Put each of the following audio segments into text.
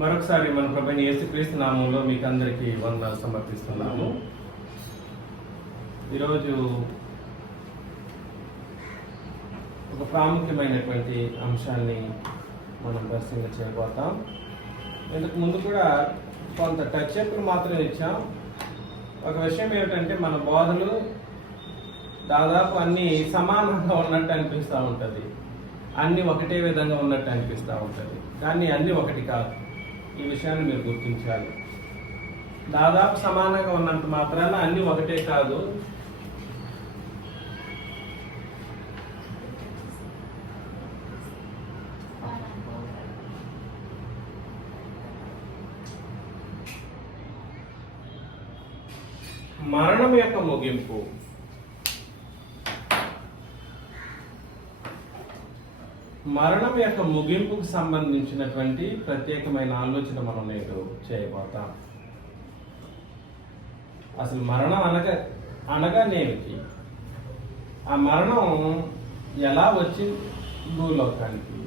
మరొకసారి మన ప్రభువైన యేసుక్రీస్తు నామంలో మీకు అందరికీ వందనాలు సమర్పిస్తున్నాము. ఈరోజు ఒక ప్రాముఖ్యమైనటువంటి అంశాన్ని మనం పరిశీలన చేయబోతాం. ఇంతకు ముందు కూడా కొంత టచ్అప్లు మాత్రం ఇచ్చాం. ఒక విషయం ఏమిటంటే, మన బోధలు దాదాపు అన్నీ సమానంగా ఉన్నట్టు అనిపిస్తూ ఉంటుంది, అన్నీ ఒకటే విధంగా ఉన్నట్టు అనిపిస్తూ ఉంటుంది. కానీ అన్నీ ఒకటి కాదు. ఈ విషయాన్ని మీరు గుర్తించాలి. దాదాపు సమానంగా ఉన్నంత మాత్రాన అన్నీ ఒకటే కాదు. మరణం యొక్క ముగింపు, మరణం యొక్క ముగింపుకు సంబంధించినటువంటి ప్రత్యేకమైన ఆలోచన మనం నేడు చేయబోతాం. అసలు మరణం అనగానేమిటి? ఆ మరణం ఎలా వచ్చింది భూలోకానికి?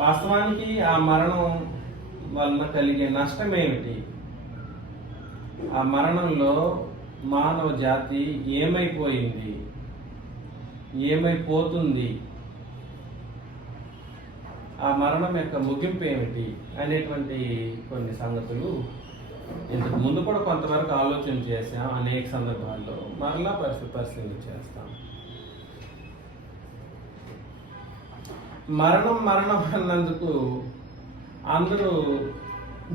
వాస్తవానికి ఆ మరణం వలన కలిగే నష్టం ఏమిటి? ఆ మరణంలో మానవ జాతి ఏమైపోయింది, ఏమైపోతుంది, ఆ మరణం యొక్క ముగింపు ఏమిటి అనేటువంటి కొన్ని సంగతులు ఇంతకు ముందు కూడా కొంతవరకు ఆలోచన చేసాం. అనేక సందర్భాల్లో మరలా పరిశీలన చేస్తాం. మరణం అన్నందుకు అందరూ,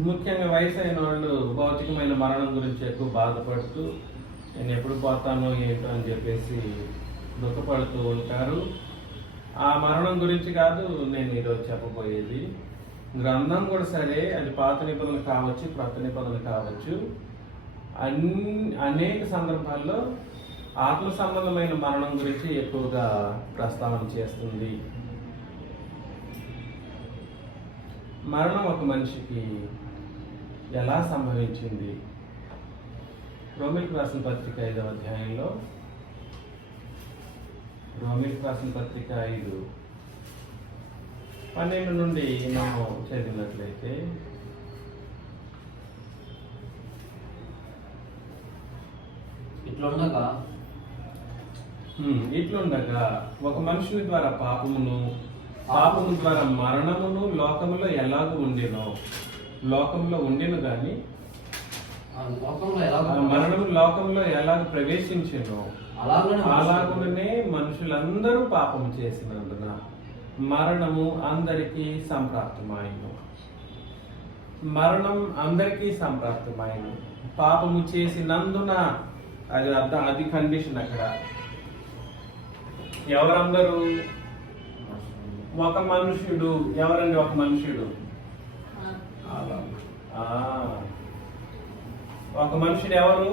ముఖ్యంగా వయసు అయిన వాళ్ళు, భౌతికమైన మరణం గురించి ఎక్కువ బాధపడుతూ నేను ఎప్పుడు పోతానో ఏంటో అని చెప్పేసి దుఃఖపడుతూ ఉంటారు. ఆ మరణం గురించి కాదు నేను ఈరోజు చెప్పబోయేది. గ్రంథం కూడా సరే, అది పాత నిబంధన కావచ్చు, క్రొత్త నిబంధన కావచ్చు, అనేక సందర్భాల్లో ఆత్మ సంబంధమైన మరణం గురించి ఎక్కువగా ప్రస్తావన చేస్తుంది. మరణం ఒక మనిషికి ఎలా సంభవించింది? రోమిలకు రాసిన పత్రిక 5వ అధ్యాయంలో, రోమిలకు రాసిన పత్రిక 5:12 నుండి మనం చదివినట్లయితే, ఇట్లుండగా ఒక మనుషుని ద్వారా పాపము ద్వారా మరణమును లోకములో ఎలాగూ ఉండెనో, లోకంలో ఉండెను గాని మరణము లోకంలో ఎలాగ ప్రవేశించెనో అలాగనే మనుషులందరూ పాపం చేసినందున మరణము అందరికీ సంప్రాప్తమైను. మరణం అందరికీ సంప్రాప్తమైను. పాపము చేసినందున, అది అర్థం, అది కండిషన్. అక్కడ ఎవరందరూ? ఒక మనుషుడు. ఎవరండి ఒక మనుషుడు? ఒక మనుషుడు ఎవరు?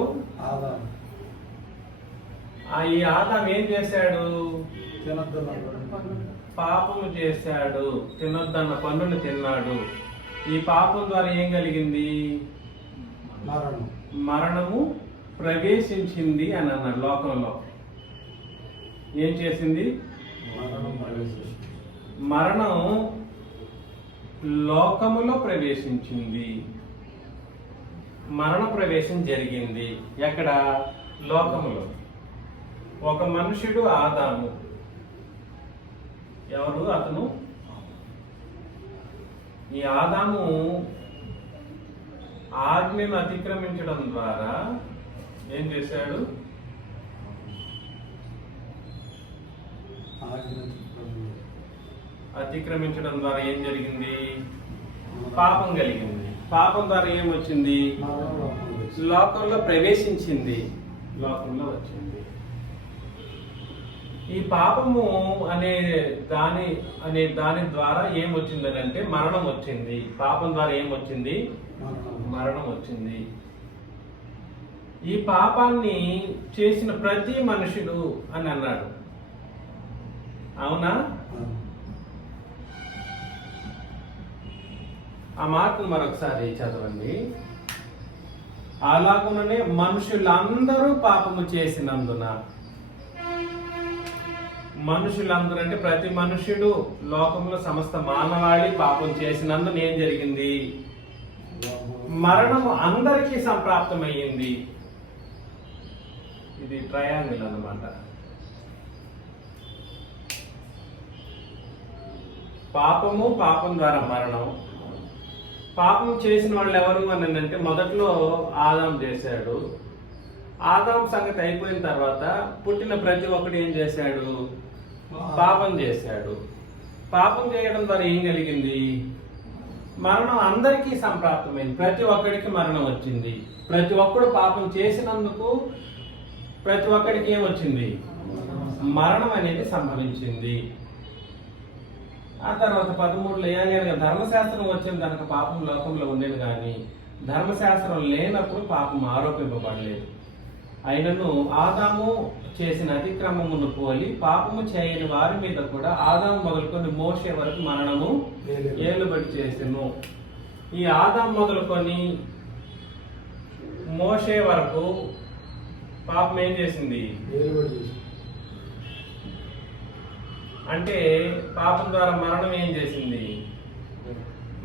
ఈ ఆదాం ఏం చేశాడు? పాపము చేశాడు, తినొద్దన్న పండును తిన్నాడు. ఈ పాపం ద్వారా ఏం కలిగింది? మరణము ప్రవేశించింది అని అన్నాడు. లోకంలో ఏం చేసింది? మరణం లోకములో ప్రవేశించింది. మరణ ప్రవేశం జరిగింది. ఎక్కడ? లోకములో. ఒక మనుషుడు ఆదాము. ఎవరు అతను? ఈ ఆదాము ఆజ్ఞను అతిక్రమించడం ద్వారా ఏం చేశాడు? అతిక్రమించడం ద్వారా ఏం జరిగింది? పాపం కలిగింది. పాపం ద్వారా ఏమొచ్చింది? లోకంలో ప్రవేశించింది, లోకంలో వచ్చింది. ఈ పాపము అనే దాని ద్వారా ఏమొచ్చిందని అంటే మరణం వచ్చింది. పాపం ద్వారా ఏమొచ్చింది? మరణం వచ్చింది. ఈ పాపాన్ని చేసిన ప్రతి మనుషుడు అని అన్నాడు. అవునా? ఆ మాటను మరొకసారి చదవండి. అలాగుననే మనుషులందరూ పాపము చేసినందున మనుషులందరూ అంటే ప్రతి మనుషుడు లోకంలో సమస్త మానవాళి పాపం చేసినందున ఏం జరిగింది? మరణము అందరికీ సంప్రాప్తమయ్యింది. ఇది ట్రయాంగిల్ అన్నమాట. పాపము, పాపం ద్వారా మరణం. పాపం చేసిన వాళ్ళు ఎవరు అని అంటే మొదట్లో ఆదాం చేశాడు. ఆదాం సంగతి అయిపోయిన తర్వాత పుట్టిన ప్రతి ఒక్కటి ఏం చేశాడు? పాపం చేశాడు. పాపం చేయడం ద్వారా ఏం కలిగింది? మరణం అందరికీ సంప్రాప్తమైంది. ప్రతి ఒక్కడికి మరణం వచ్చింది. ప్రతి ఒక్కడు పాపం చేసినందుకు ప్రతి ఒక్కడికి ఏమొచ్చింది? మరణం అనేది సంభవించింది. ఆ తర్వాత 13లో ఏం ధర్మశాస్త్రం వచ్చింది కనుక పాపం లోకంలో ఉండేది, కానీ ధర్మశాస్త్రం లేనప్పుడు పాపం ఆరోపింపబడలేదు. అయినను ఆదాము చేసిన అతిక్రమమును పోలి పాపము చేయని వారి మీద కూడా ఆదాము మొదలుకొని మోషే వరకు మరణము ఏలుబడి చేసెను. ఈ ఆదాము మొదలుకొని మోషే వరకు పాపం ఏం చేసింది? అంటే పాపం ద్వారా మరణం ఏం చేసింది?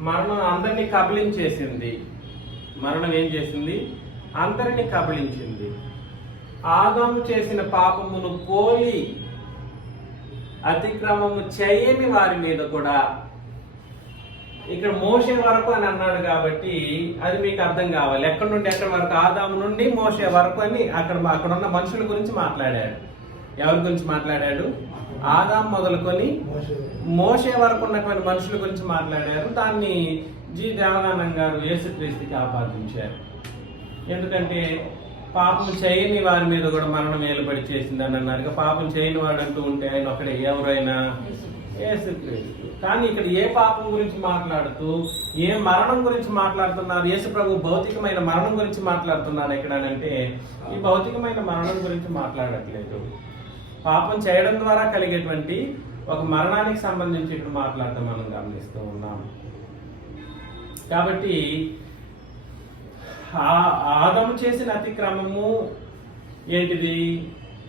మరణం అందరినీ కబళించేసింది. మరణం ఏం చేసింది? అందరినీ కబళించింది. ఆదాము చేసిన పాపమును పోలి అతిక్రమము చేయని వారి మీద కూడా, ఇక్కడ మోషే వరకు అని అన్నాడు కాబట్టి అది మీకు అర్థం కావాలి. ఎక్కడి నుండి ఎక్కడి వరకు? ఆదాము నుండి మోషే వరకు అని అక్కడ ఉన్న మనుషుల గురించి మాట్లాడాడు. ఎవరి గురించి మాట్లాడాడు? ఆదాం మొదలుకొని మోషే వరకు ఉన్నటువంటి మనుషుల గురించి మాట్లాడారు. దాన్ని జి దేవదానం గారు యేసుక్రీస్తుకి ఆపాదించారు. ఎందుకంటే పాపం చేయని వారి మీద కూడా మరణం ఏలుబడి చేసిందని అన్నారు. పాపం చేయని వాడు అంటూ ఉంటే ఆయన ఒకడే, ఎవరైనా యేసుక్రీస్తు. కానీ ఇక్కడ ఏ పాపం గురించి మాట్లాడుతూ ఏ మరణం గురించి మాట్లాడుతున్నారు? యేసు ప్రభు భౌతికమైన మరణం గురించి మాట్లాడుతున్నారు ఇక్కడ అంటే ఈ భౌతికమైన మరణం గురించి మాట్లాడట్లేదు. పాపం చేయడం ద్వారా కలిగేటువంటి ఒక మరణానికి సంబంధించి ఇక్కడ మాట్లాడటం మనం గమనిస్తూ ఉన్నాం. కాబట్టి ఆదాము చేసిన అతిక్రమము ఏంటిది?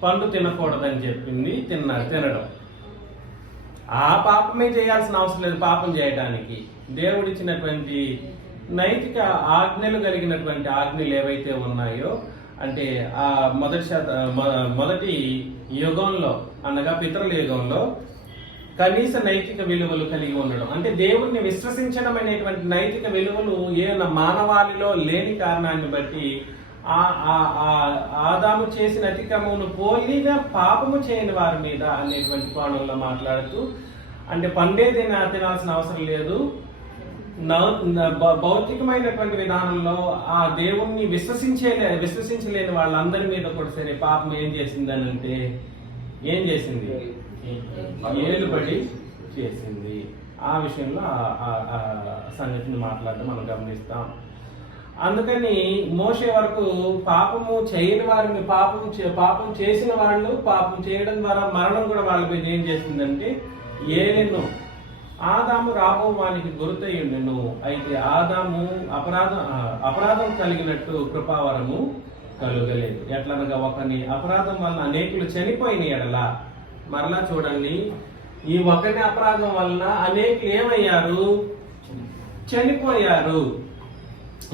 పండు తినకూడదని చెప్పింది, తినడం. ఆ పాపమే చేయాల్సిన అవసరం లేదు. పాపం చేయడానికి దేవుడిచ్చినటువంటి నైతిక ఆజ్ఞలు కలిగినటువంటి ఆజ్ఞలు ఏవైతే ఉన్నాయో, అంటే ఆ మొదటి యుగంలో అనగా పితరుల యుగంలో కనీస నైతిక విలువలు కలిగి ఉండడం, అంటే దేవుణ్ణి విశ్వసించడం అనేటువంటి నైతిక విలువలు మానవాళిలో లేని కారణాన్ని బట్టి ఆదాము చేసిన అతిక్రమమును పోలిగా పాపము చేయని వారి మీద అనేటువంటి కోణంలో మాట్లాడుతూ, అంటే పండే తినాల్సిన అవసరం లేదు, భౌతికమైనటువంటి విధానంలో ఆ దేవుణ్ణి విశ్వసించలేని వాళ్ళందరి మీద కూడా సరే పాపం ఏం చేసిందని అంటే ఏం చేసింది? ఏలుబడి చేసింది. ఆ విషయంలో ఆ సంగతిని మాట్లాడడం మనం గమనిస్తాం. అందుకని మోషే వరకు పాపము చేయని వారిని, పాపం చేసిన వాళ్ళు పాపం చేయడం ద్వారా మరణం కూడా వాళ్ళ మీద ఏం చేసిందంటే ఏలెను. ఆదాము రాబోవానికి గుర్తయ్యుండెను. అయితే ఆదాము అపరాధం కలిగినట్టు కృపావరము కలుగలేదు. ఎట్లనగా ఒకని అపరాధం వలన అనేకులు చనిపోయిన ఎడల, మరలా చూడండి, ఈ ఒకని అపరాధం వలన అనేకులు ఏమయ్యారు? చనిపోయారు.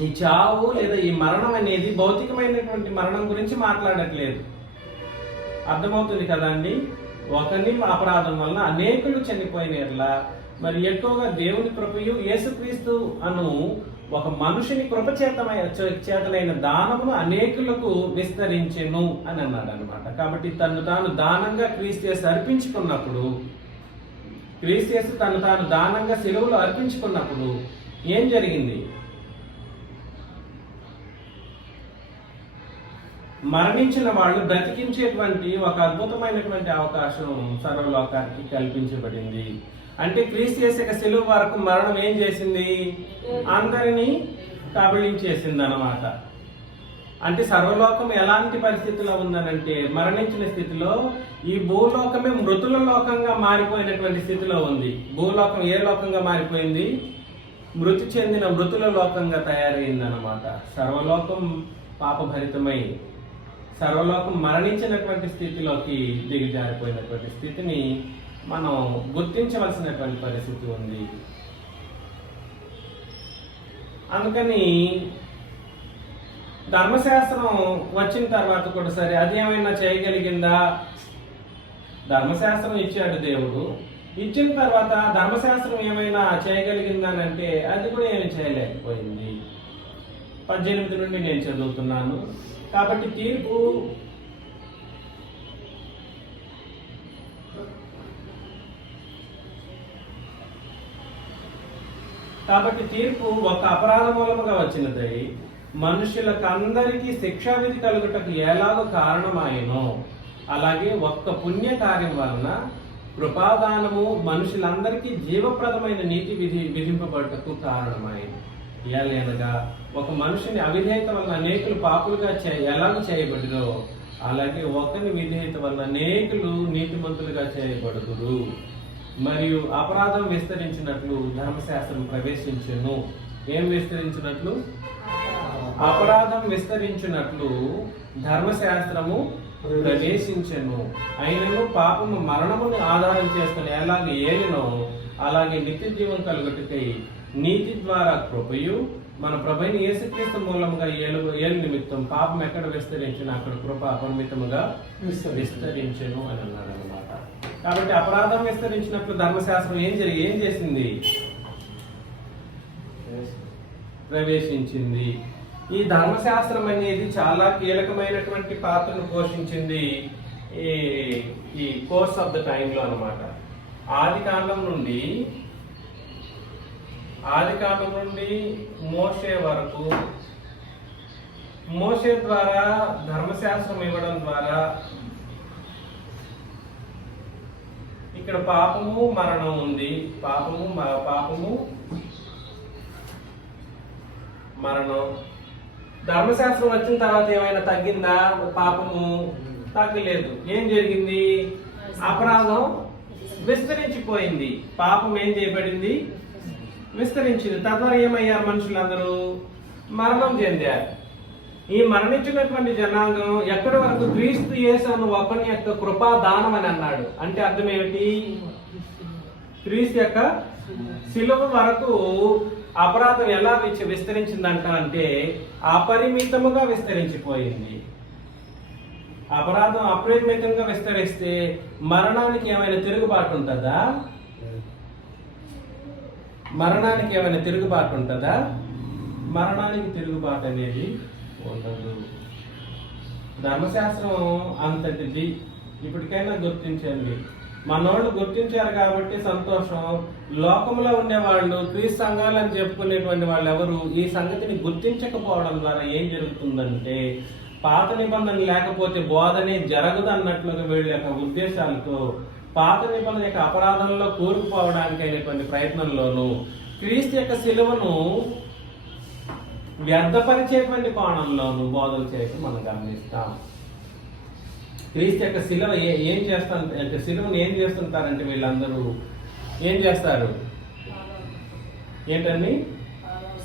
ఈ చావు లేదా ఈ మరణం అనేది భౌతికమైనటువంటి మరణం గురించి మాట్లాడట్లేదు. అర్థమవుతుంది కదండి? ఒకని అపరాధం వలన అనేకులు చనిపోయిన ఎడల, మరి ఎక్కువగా దేవుని కృపయు యేసుక్రీస్తు అను ఒక మనుషుని కృప చేతనైన దానమును అనేకులకు విస్తరించెను అని అన్నాడు అనమాట. కాబట్టి తను తాను దానంగా క్రీస్తు అర్పించుకున్నప్పుడు, క్రీస్తు తను తాను దానంగా సిలువలో అర్పించుకున్నప్పుడు ఏం జరిగింది? మరణించిన వాళ్ళు బ్రతికించేటువంటి ఒక అద్భుతమైనటువంటి అవకాశం సర్వలోకానికి కల్పించబడింది. అంటే క్రీస్తు యొక్క సిలువ వరకు మరణం ఏం చేసింది? అందరినీ కబళించేసింది అన్నమాట. అంటే సర్వలోకం ఎలాంటి పరిస్థితిలో ఉందనంటే మరణించిన స్థితిలో ఈ భూలోకమే మృతుల లోకంగా మారిపోయినటువంటి స్థితిలో ఉంది. భూలోకం ఏ లోకంగా మారిపోయింది? మృతి చెందిన మృతుల లోకంగా తయారైంది అన్నమాట. సర్వలోకం పాపభరితమై సర్వలోకం మరణించినటువంటి స్థితిలోకి దిగజారిపోయినటువంటి స్థితిని మనం గుర్తించవలసినటువంటి పరిస్థితి ఉంది. అందుకని ధర్మశాస్త్రం వచ్చిన తర్వాత కూడా సరే అది ఏమైనా చేయగలిగిందా? ధర్మశాస్త్రం ఇచ్చాడు దేవుడు, ఇచ్చిన తర్వాత ధర్మశాస్త్రం ఏమైనా చేయగలిగిందానంటే అది కూడా ఏమి చేయలేకపోయింది. 18 నుండి నేను చదువుతున్నాను. కాబట్టి తీర్పు ఒక అపరాధ మూలముగా వచ్చినదై మనుషులకందరికీ శిక్షావిధి కలుగుటకు ఎలాగో కారణమాయనో అలాగే ఒక్క పుణ్య కార్యం వలన కృపాదానము మనుషులందరికీ జీవప్రదమైన నీతి విధింపబడటకు కారణమైంది. ఎలాగనగా ఒక మనిషిని అవిధేయత వలన అనేకులు పాపులుగా ఎలాగో చేయబడినో అలాగే ఒకరిని విధేయత వలన అనేకులు నీతిమంతులుగా చేయబడుదురు. మరియు అపరాధం విస్తరించినట్లు ధర్మశాస్త్రం ప్రవేశించెను. ఏం విస్తరించినట్లు? అపరాధం విస్తరించినట్లు ధర్మశాస్త్రము ప్రవేశించెను. అయినను పాపము మరణమును ఆధారం చేసుకుని ఎలాగ ఏలినో అలాగే నిత్య జీవం కలుగుటకై నీతి ద్వారా కృపయు మన ప్రభువైన యేసుక్రీస్తు మూలముగా ఏలు నిమిత్తం పాపం ఎక్కడ విస్తరించిన అక్కడ కృప అపరిమితముగా విస్తరించెను అని అన్నాడు అన్నమాట. కాబట్టి అపరాధం విస్తరించినట్లు ధర్మశాస్త్రం ఏం చేసింది? ప్రవేశించింది. ఈ ధర్మశాస్త్రం అనేది చాలా కీలకమైనటువంటి పాత్రను పోషించింది ఈ కోర్స్ ఆఫ్ ద టైంలో అన్నమాట. ఆది కాండం నుండి మోషే వరకు, మోషే ద్వారా ధర్మశాస్త్రం ఇవ్వడం ద్వారా ఇక్కడ పాపము మరణం ఉంది. పాపము మరణం. ధర్మశాస్త్రం వచ్చిన తర్వాత ఏమైనా తగ్గిందా? పాపము తగ్గలేదు. ఏం జరిగింది? అపరాధం విస్తరించిపోయింది. పాపం ఏం చేయబడింది? విస్తరించింది. తద్వారా ఏమయ్యారు? మనుషులందరూ మరణం చెందారు. ఈ మరణించినటువంటి జనాంగం ఎక్కడి వరకు? క్రీస్తు యేసు ఒకని యొక్క కృపా దానం అని అన్నాడు. అంటే అర్థం ఏమిటి? క్రీస్తు యొక్క శిలువ వరకు అపరాధం ఎలా విస్తరించిందంట అంటే అపరిమితముగా విస్తరించిపోయింది. అపరాధం అపరిమితంగా విస్తరిస్తే మరణానికి ఏమైనా తిరుగుబాటు ఉంటుందా? మరణానికి తిరుగుబాటు అనేది ఉండదు. ధర్మశాస్త్రం అంతటిది. ఇప్పటికైనా గుర్తించండి. మనోళ్ళు గుర్తించారు కాబట్టి సంతోషం. లోకంలో ఉండేవాళ్ళు క్రీస్తు సంఘాలని చెప్పుకునేటువంటి వాళ్ళు ఎవరు ఈ సంగతిని గుర్తించకపోవడం ద్వారా ఏం జరుగుతుందంటే పాత నిబంధన లేకపోతే బోధనే జరగదు అన్నట్లుగా వీళ్ళ యొక్క ఉద్దేశాలతో పాత నిబంధన యొక్క అపరాధంలో కూరుకుపోవడానికి అయినటువంటి ప్రయత్నంలోనూ క్రీస్తు యొక్క శిలువను వ్యర్థపరిచేటువంటి కోణంలోనూ బోధలు చేయడం మనం గమనిస్తాం. క్రీస్తు యొక్క శిలువ శిలువను ఏం చేస్తుంటారంటే వీళ్ళందరూ ఏం చేస్తారు? ఏంటని?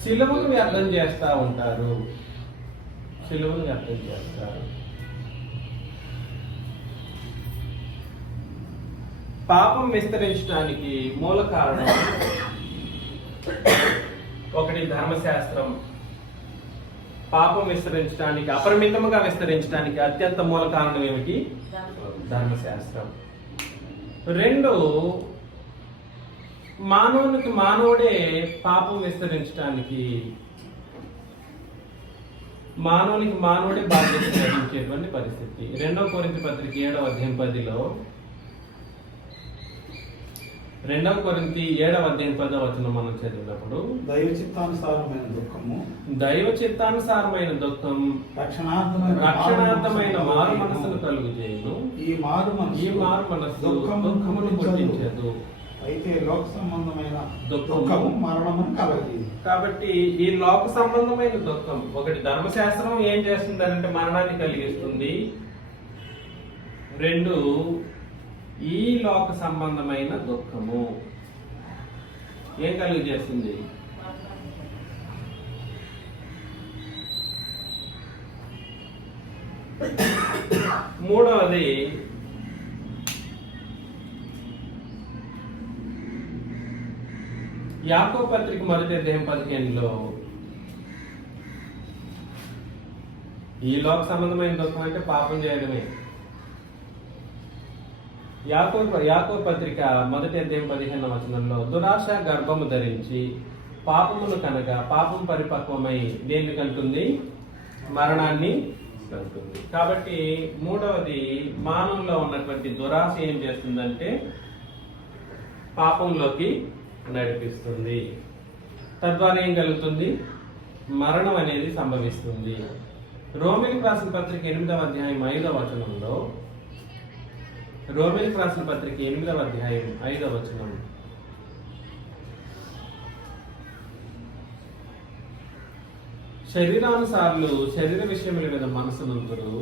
శిలువను వ్యర్థం చేస్తూ ఉంటారు. పాపం విస్తరించడానికి మూల కారణం ఒకటి ధర్మశాస్త్రం. పాపం విస్తరించడానికి, అపరిమితముగా విస్తరించడానికి అత్యంత మూల కారణం ఏమిటి? ధర్మశాస్త్రం. 2, మానవుడే పాపం విస్తరించడానికి మానవుడే బాధ్యత వహించేటువంటి పరిస్థితి. 2 కొరింథీ పత్రిక 7వ అధ్యాయం 10లో 2 కొరింథీ 7వ అధ్యాయం 10వ వచనం మనం చదివినప్పుడు దైవ చిత్తానుసారమైన దుఃఖం రక్షణార్థమైన మారు మనస్సును కలుగుచేయును. ఈ మారు మనస్సు దుఃఖమును పుట్టించదు. అయితే లోక సంబంధమైన దుఃఖము మరణమును కలగదు. కాబట్టి ఈ లోక సంబంధమైన దుఃఖం ఒకటి ధర్మశాస్త్రం ఏం చేస్తుందంటే మరణాన్ని కలిగిస్తుంది. 2 ఈ లోక సంబంధమైన దుఃఖము ఏం కలిగజేస్తుంది? మూడవది యాకోబు పత్రిక మొదటి అధ్యాయం 15లో ఈ లోక సంబంధమైన దుఃఖం అంటే పాపం చేయడమే. యాకోబు పత్రిక మొదటి అధ్యాయం 15వ వచనంలో దురాశ గర్భము ధరించి పాపమును కనగా పాపం పరిపక్వమై దేన్ని కంటుంది? మరణాన్ని కంటుంది. కాబట్టి మూడవది మానవుల్లో ఉన్నటువంటి దురాశ ఏం చేస్తుందంటే పాపంలోకి నడిపిస్తుంది. తద్వారా ఏం కలుగుతుంది? మరణం అనేది సంభవిస్తుంది. రోమీయులకు రాసిన పత్రిక 8వ అధ్యాయం 5వ వచనంలో, రోమీయులకు రాసిన పత్రిక 8వ అధ్యాయం 5వ వచనం, శరీరానుసారులు శరీర విషయముల మీద మనసు నుంతురు,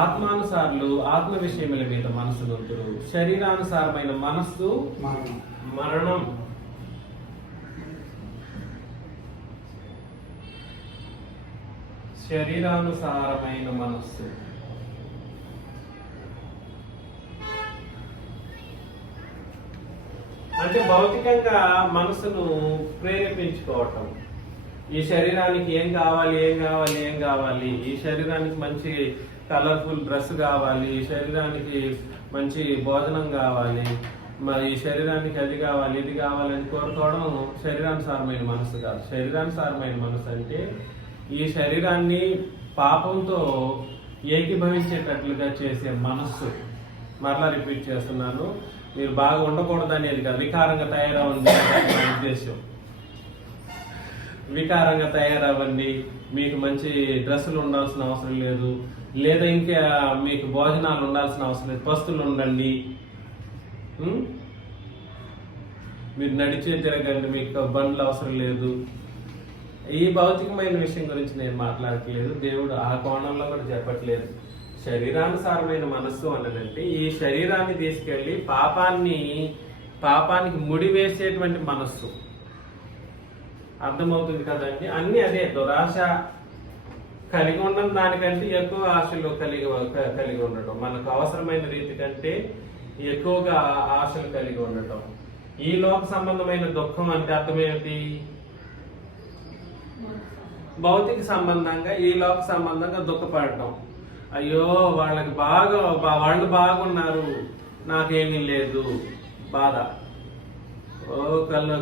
ఆత్మానుసారులు ఆత్మ విషయముల మీద మనసు నుంతురు. శరీరానుసారమైన మనస్సు మరణం, శరీరానుసారమైన మనస్సు అంటే భౌతికంగా మనసును ప్రేరేపించుకోవటం. ఈ శరీరానికి ఏం కావాలి, ఏం కావాలి, ఏం కావాలి, ఈ శరీరానికి మంచి కలర్ఫుల్ డ్రెస్ కావాలి, ఈ శరీరానికి మంచి భోజనం కావాలి, మరి ఈ శరీరానికి అది కావాలి, ఇది కావాలని కోరుకోవడం శరీరానుసారమైన మనసు కాదు. శరీరానుసారమైన మనసు అంటే ఈ శరీరాన్ని పాపంతో ఏకీభవించేటట్లుగా చేసే మనస్సు. మరలా రిపీట్ చేస్తున్నాను, మీరు బాగా ఉండకూడదు అనేది కాదు, వికారంగా తయారవ్వండి నా ఉద్దేశం. వికారంగా తయారవ్వండి, మీకు మంచి డ్రెస్సులు ఉండాల్సిన అవసరం లేదు, లేదా ఇంకా మీకు భోజనాలు ఉండాల్సిన అవసరం లేదు, పస్తులు ఉండండి, మీరు నడిచే తిరగండి, మీకు బండ్లు అవసరం లేదు. ఈ భౌతికమైన విషయం గురించి నేను మాట్లాడట్లేదు, దేవుడు ఆ కోణంలో కూడా చెప్పట్లేదు. శరీరానుసారమైన మనస్సు అన్నదంటే ఈ శరీరాన్ని తీసుకెళ్లి పాపానికి ముడి వేసేటువంటి మనస్సు. అర్థమవుతుంది కదండి? అన్ని అదే, దురాశ కలిగి ఉండడం దానికంటే ఎక్కువ ఆశలు కలిగి ఉండటం, మనకు అవసరమైన రీతి కంటే ఎక్కువగా ఆశలు కలిగి ఉండటం. ఈ లోక సంబంధమైన దుఃఖం అంటే అర్థమేమిటి? భౌతిక సంబంధంగా ఈ లోక సంబంధంగా దుఃఖపడటం. అయ్యో వాళ్ళు బాగున్నారు, నాకేమీ లేదు, బాధ.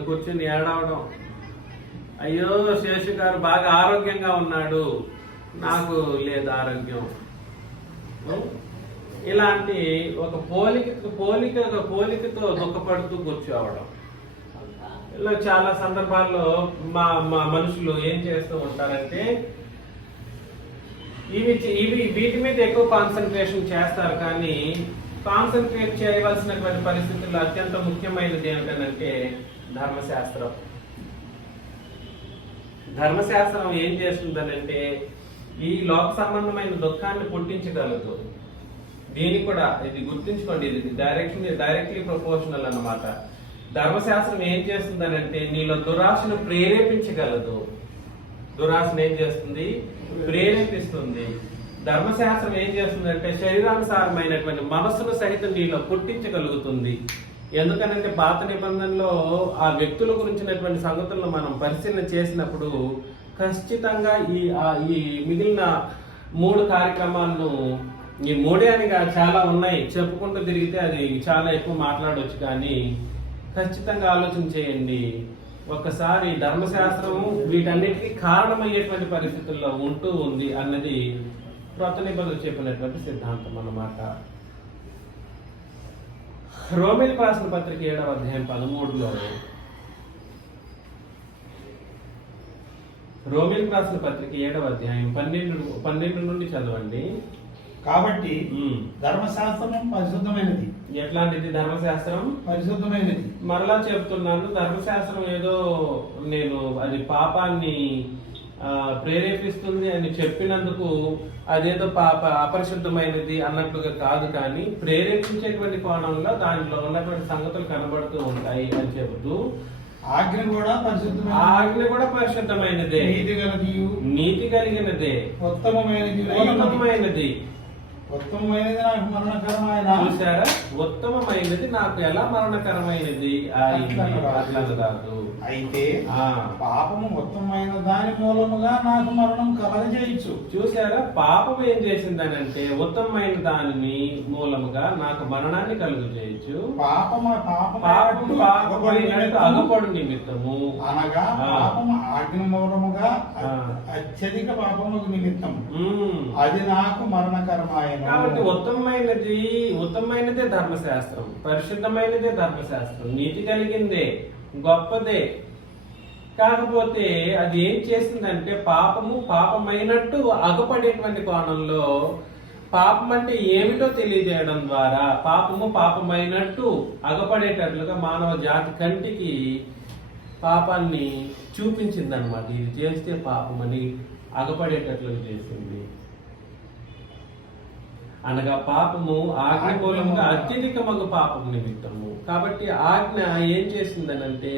కూర్చుని ఏడవడం, అయ్యో శేషు గారు బాగా ఆరోగ్యంగా ఉన్నాడు, నాకు లేదు ఆరోగ్యం. ఇలాంటి ఒక పోలికతో దుఃఖపడుతూ కూర్చోవడం. ఇలా చాలా సందర్భాల్లో మా మనుషులు ఏం చేస్తూ ఉంటారంటే వీటి మీద ఎక్కువ కాన్సన్ట్రేషన్ చేస్తారు, కానీ కాన్సన్ట్రేట్ చేయవలసినటువంటి పరిస్థితుల్లో అత్యంత ముఖ్యమైనది ఏమిటంటే ధర్మశాస్త్రం. ధర్మశాస్త్రం ఏం చేస్తుందనంటే ఈ లోక సంబంధమైన దుఃఖాన్ని పుట్టించగలదు. దీన్ని కూడా ఇది గుర్తుంచుకోండి, ఇది డైరెక్ట్లీ ప్రపోర్షనల్ అన్నమాట. ధర్మశాస్త్రం ఏం చేస్తుందనంటే నీలో దురాశను ప్రేరేపించగలదు. దురాశను ఏం చేస్తుంది? ప్రేరేపిస్తుంది. ధర్మశాస్త్రం ఏం చేస్తుందంటే శరీరానుసారమైనటువంటి మనస్సును సహితం నీలో పుట్టించగలుగుతుంది. ఎందుకనంటే పాత నిబంధనలో ఆ వ్యక్తుల గురించినటువంటి సంగతులను మనం పరిశీలన చేసినప్పుడు ఖచ్చితంగా ఈ మిగిలిన 3 కార్యక్రమాలను, ఈ 3 అని చాలా ఉన్నాయి, చెప్పుకుంటూ తిరిగితే అది చాలా ఎక్కువ మాట్లాడవచ్చు, కానీ ఖచ్చితంగా ఆలోచన చేయండి. ఒక్కసారి ధర్మశాస్త్రం వీటన్నిటికీ కారణమయ్యేటువంటి పరిస్థితుల్లో ఉంటూ ఉంది అన్నది క్రొత్త నిబంధనలు చెప్పినటువంటి సిద్ధాంతం అన్నమాట. రోమీయులకు రాసిన పత్రిక 7వ అధ్యాయం 13లో, రోమీయులకు రాసిన పత్రిక 7వ అధ్యాయం 12 నుండి చదవండి. కాబట్టి ధర్మశాస్త్రం పరిశుద్ధమైనది. ఎట్లాంటిది ధర్మశాస్త్రం? పరిశుద్ధమైనది. మరలా చెప్తున్నాను, ధర్మశాస్త్రం ఏదో నేను అది పాపాన్ని ప్రేరేపిస్తుంది అని చెప్పినందుకు అదేదో అపరిశుద్ధమైనది అన్నట్లుగా కాదు, కానీ ప్రేరేపించేటువంటి కోణంలో దాంట్లో ఉన్నటువంటి సంగతులు కనబడుతూ ఉంటాయి అని చెబుతూ ఆజ్ఞ కూడా పరిశుద్ధమైనదే, నీతి కలిగినదే, ఉత్తమమైనది. ఉత్తమమైనది నాకు మరణకరమైన. చూసారా, ఉత్తమమైనది నాకు ఎలా మరణకరమైనది అట్లా కాదు. అయితే పాపము ఉత్తమమైన దాని మూలముగా నాకు మరణం కలగజేయచ్చు. చూసారా, పాపం ఏం చేసిందనంటే ఉత్తమమైన దానిని మూలముగా నాకు మరణాన్ని కలుగు చేయొచ్చు. అగపడు నిమిత్తము అనగా పాపము ఆజ్ఞ మూలముగా అత్యధిక పాపములకు నిమిత్తం అది నాకు మరణకరమైన. కాబట్టి ఉత్తమమైనదే ధర్మశాస్త్రం, పరిశుద్ధమైనదే ధర్మశాస్త్రం, నీతి కలిగిందే, గొప్పదే. కాకపోతే అది ఏం చేసిందంటే పాపమైనట్టు అగపడేటువంటి కోణంలో పాపం అంటే ఏమిటో తెలియజేయడం ద్వారా పాపమైనట్టు అగపడేటట్లుగా మానవ జాతి కంటికి పాపాన్ని చూపించిందనమాట. ఇది చేస్తే పాపమని అగపడేటట్లుగా చేసింది. అనగా పాపము ఆజ్ఞ మూలంగా అత్యధికమగు పాపం నిమిత్తము. కాబట్టి ఆజ్ఞ ఏం చేసిందనంటే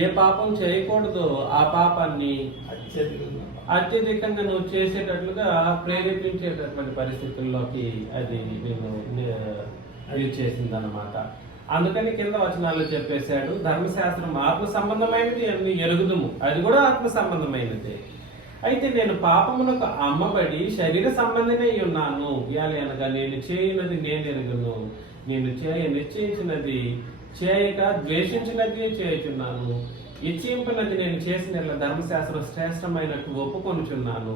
ఏ పాపం చేయకూడదో ఆ పాపాన్ని అత్యధికంగా నువ్వు చేసేటట్లుగా ప్రేరేపించేటటువంటి పరిస్థితుల్లోకి అది యూజ్ చేసిందన్నమాట. అందుకని కింద వచనాల్లో చెప్పేశాడు, ధర్మశాస్త్రం ఆత్మ సంబంధమైనది అని ఎరుగుదుము, అది కూడా ఆత్మ సంబంధమైనదే. అయితే నేను పాపమునకు అమ్మబడి శరీర సంబంధినై ఉన్నాను. అనగా నేను చేయనది నేను ఎరుగును, నేను నిశ్చయించినది చేయక ద్వేషించినది చేయుచున్నాను. ఇచ్చింపినది నేను చేసిన ధర్మశాస్త్రం శ్రేష్టమైనట్టు ఒప్పుకొనుచున్నాను.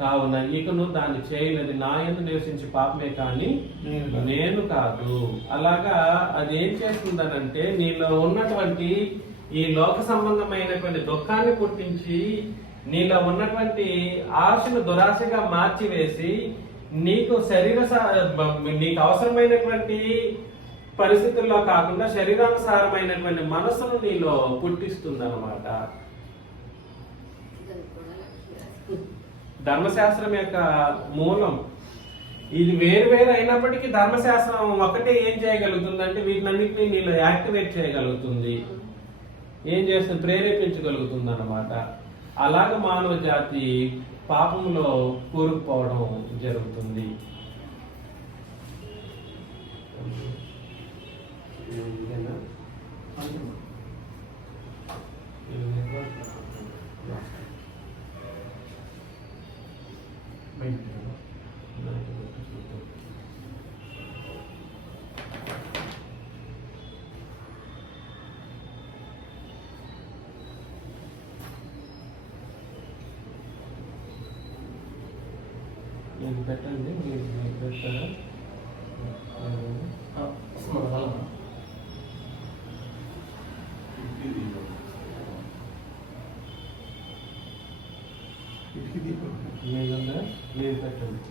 కావున ఇకను దాన్ని చేయనది నా యందు నివసించి పాపమే కానీ నేను కాదు. అలాగా అది ఏం చేస్తుందనంటే నీలో ఉన్నటువంటి ఈ లోక సంబంధమైనటువంటి దుఃఖాన్ని పుట్టించి నీలో ఉన్నటువంటి ఆశను దురాశగా మార్చివేసి నీకు నీకు అవసరమైనటువంటి పరిస్థితుల్లో కాకుండా శరీరానుసారమైనటువంటి మనస్సును నీలో పుట్టిస్తుంది అన్నమాట. ధర్మశాస్త్రం యొక్క మూలం ఇది వేరు అయినప్పటికీ ధర్మశాస్త్రం ఒకటే ఏం చేయగలుగుతుందంటే వీటినన్నింటినీ నీలో యాక్టివేట్ చేయగలుగుతుంది, ఏం చేస్తుంది, ప్రేరేపించగలుగుతుంది అన్నమాట. అలాగ మానవ జాతి పాపంలో కూరుకుపోవడం జరుగుతుంది. మీరు పెట్టండి, మీరు పెట్టారా? మీరు పెట్టండి.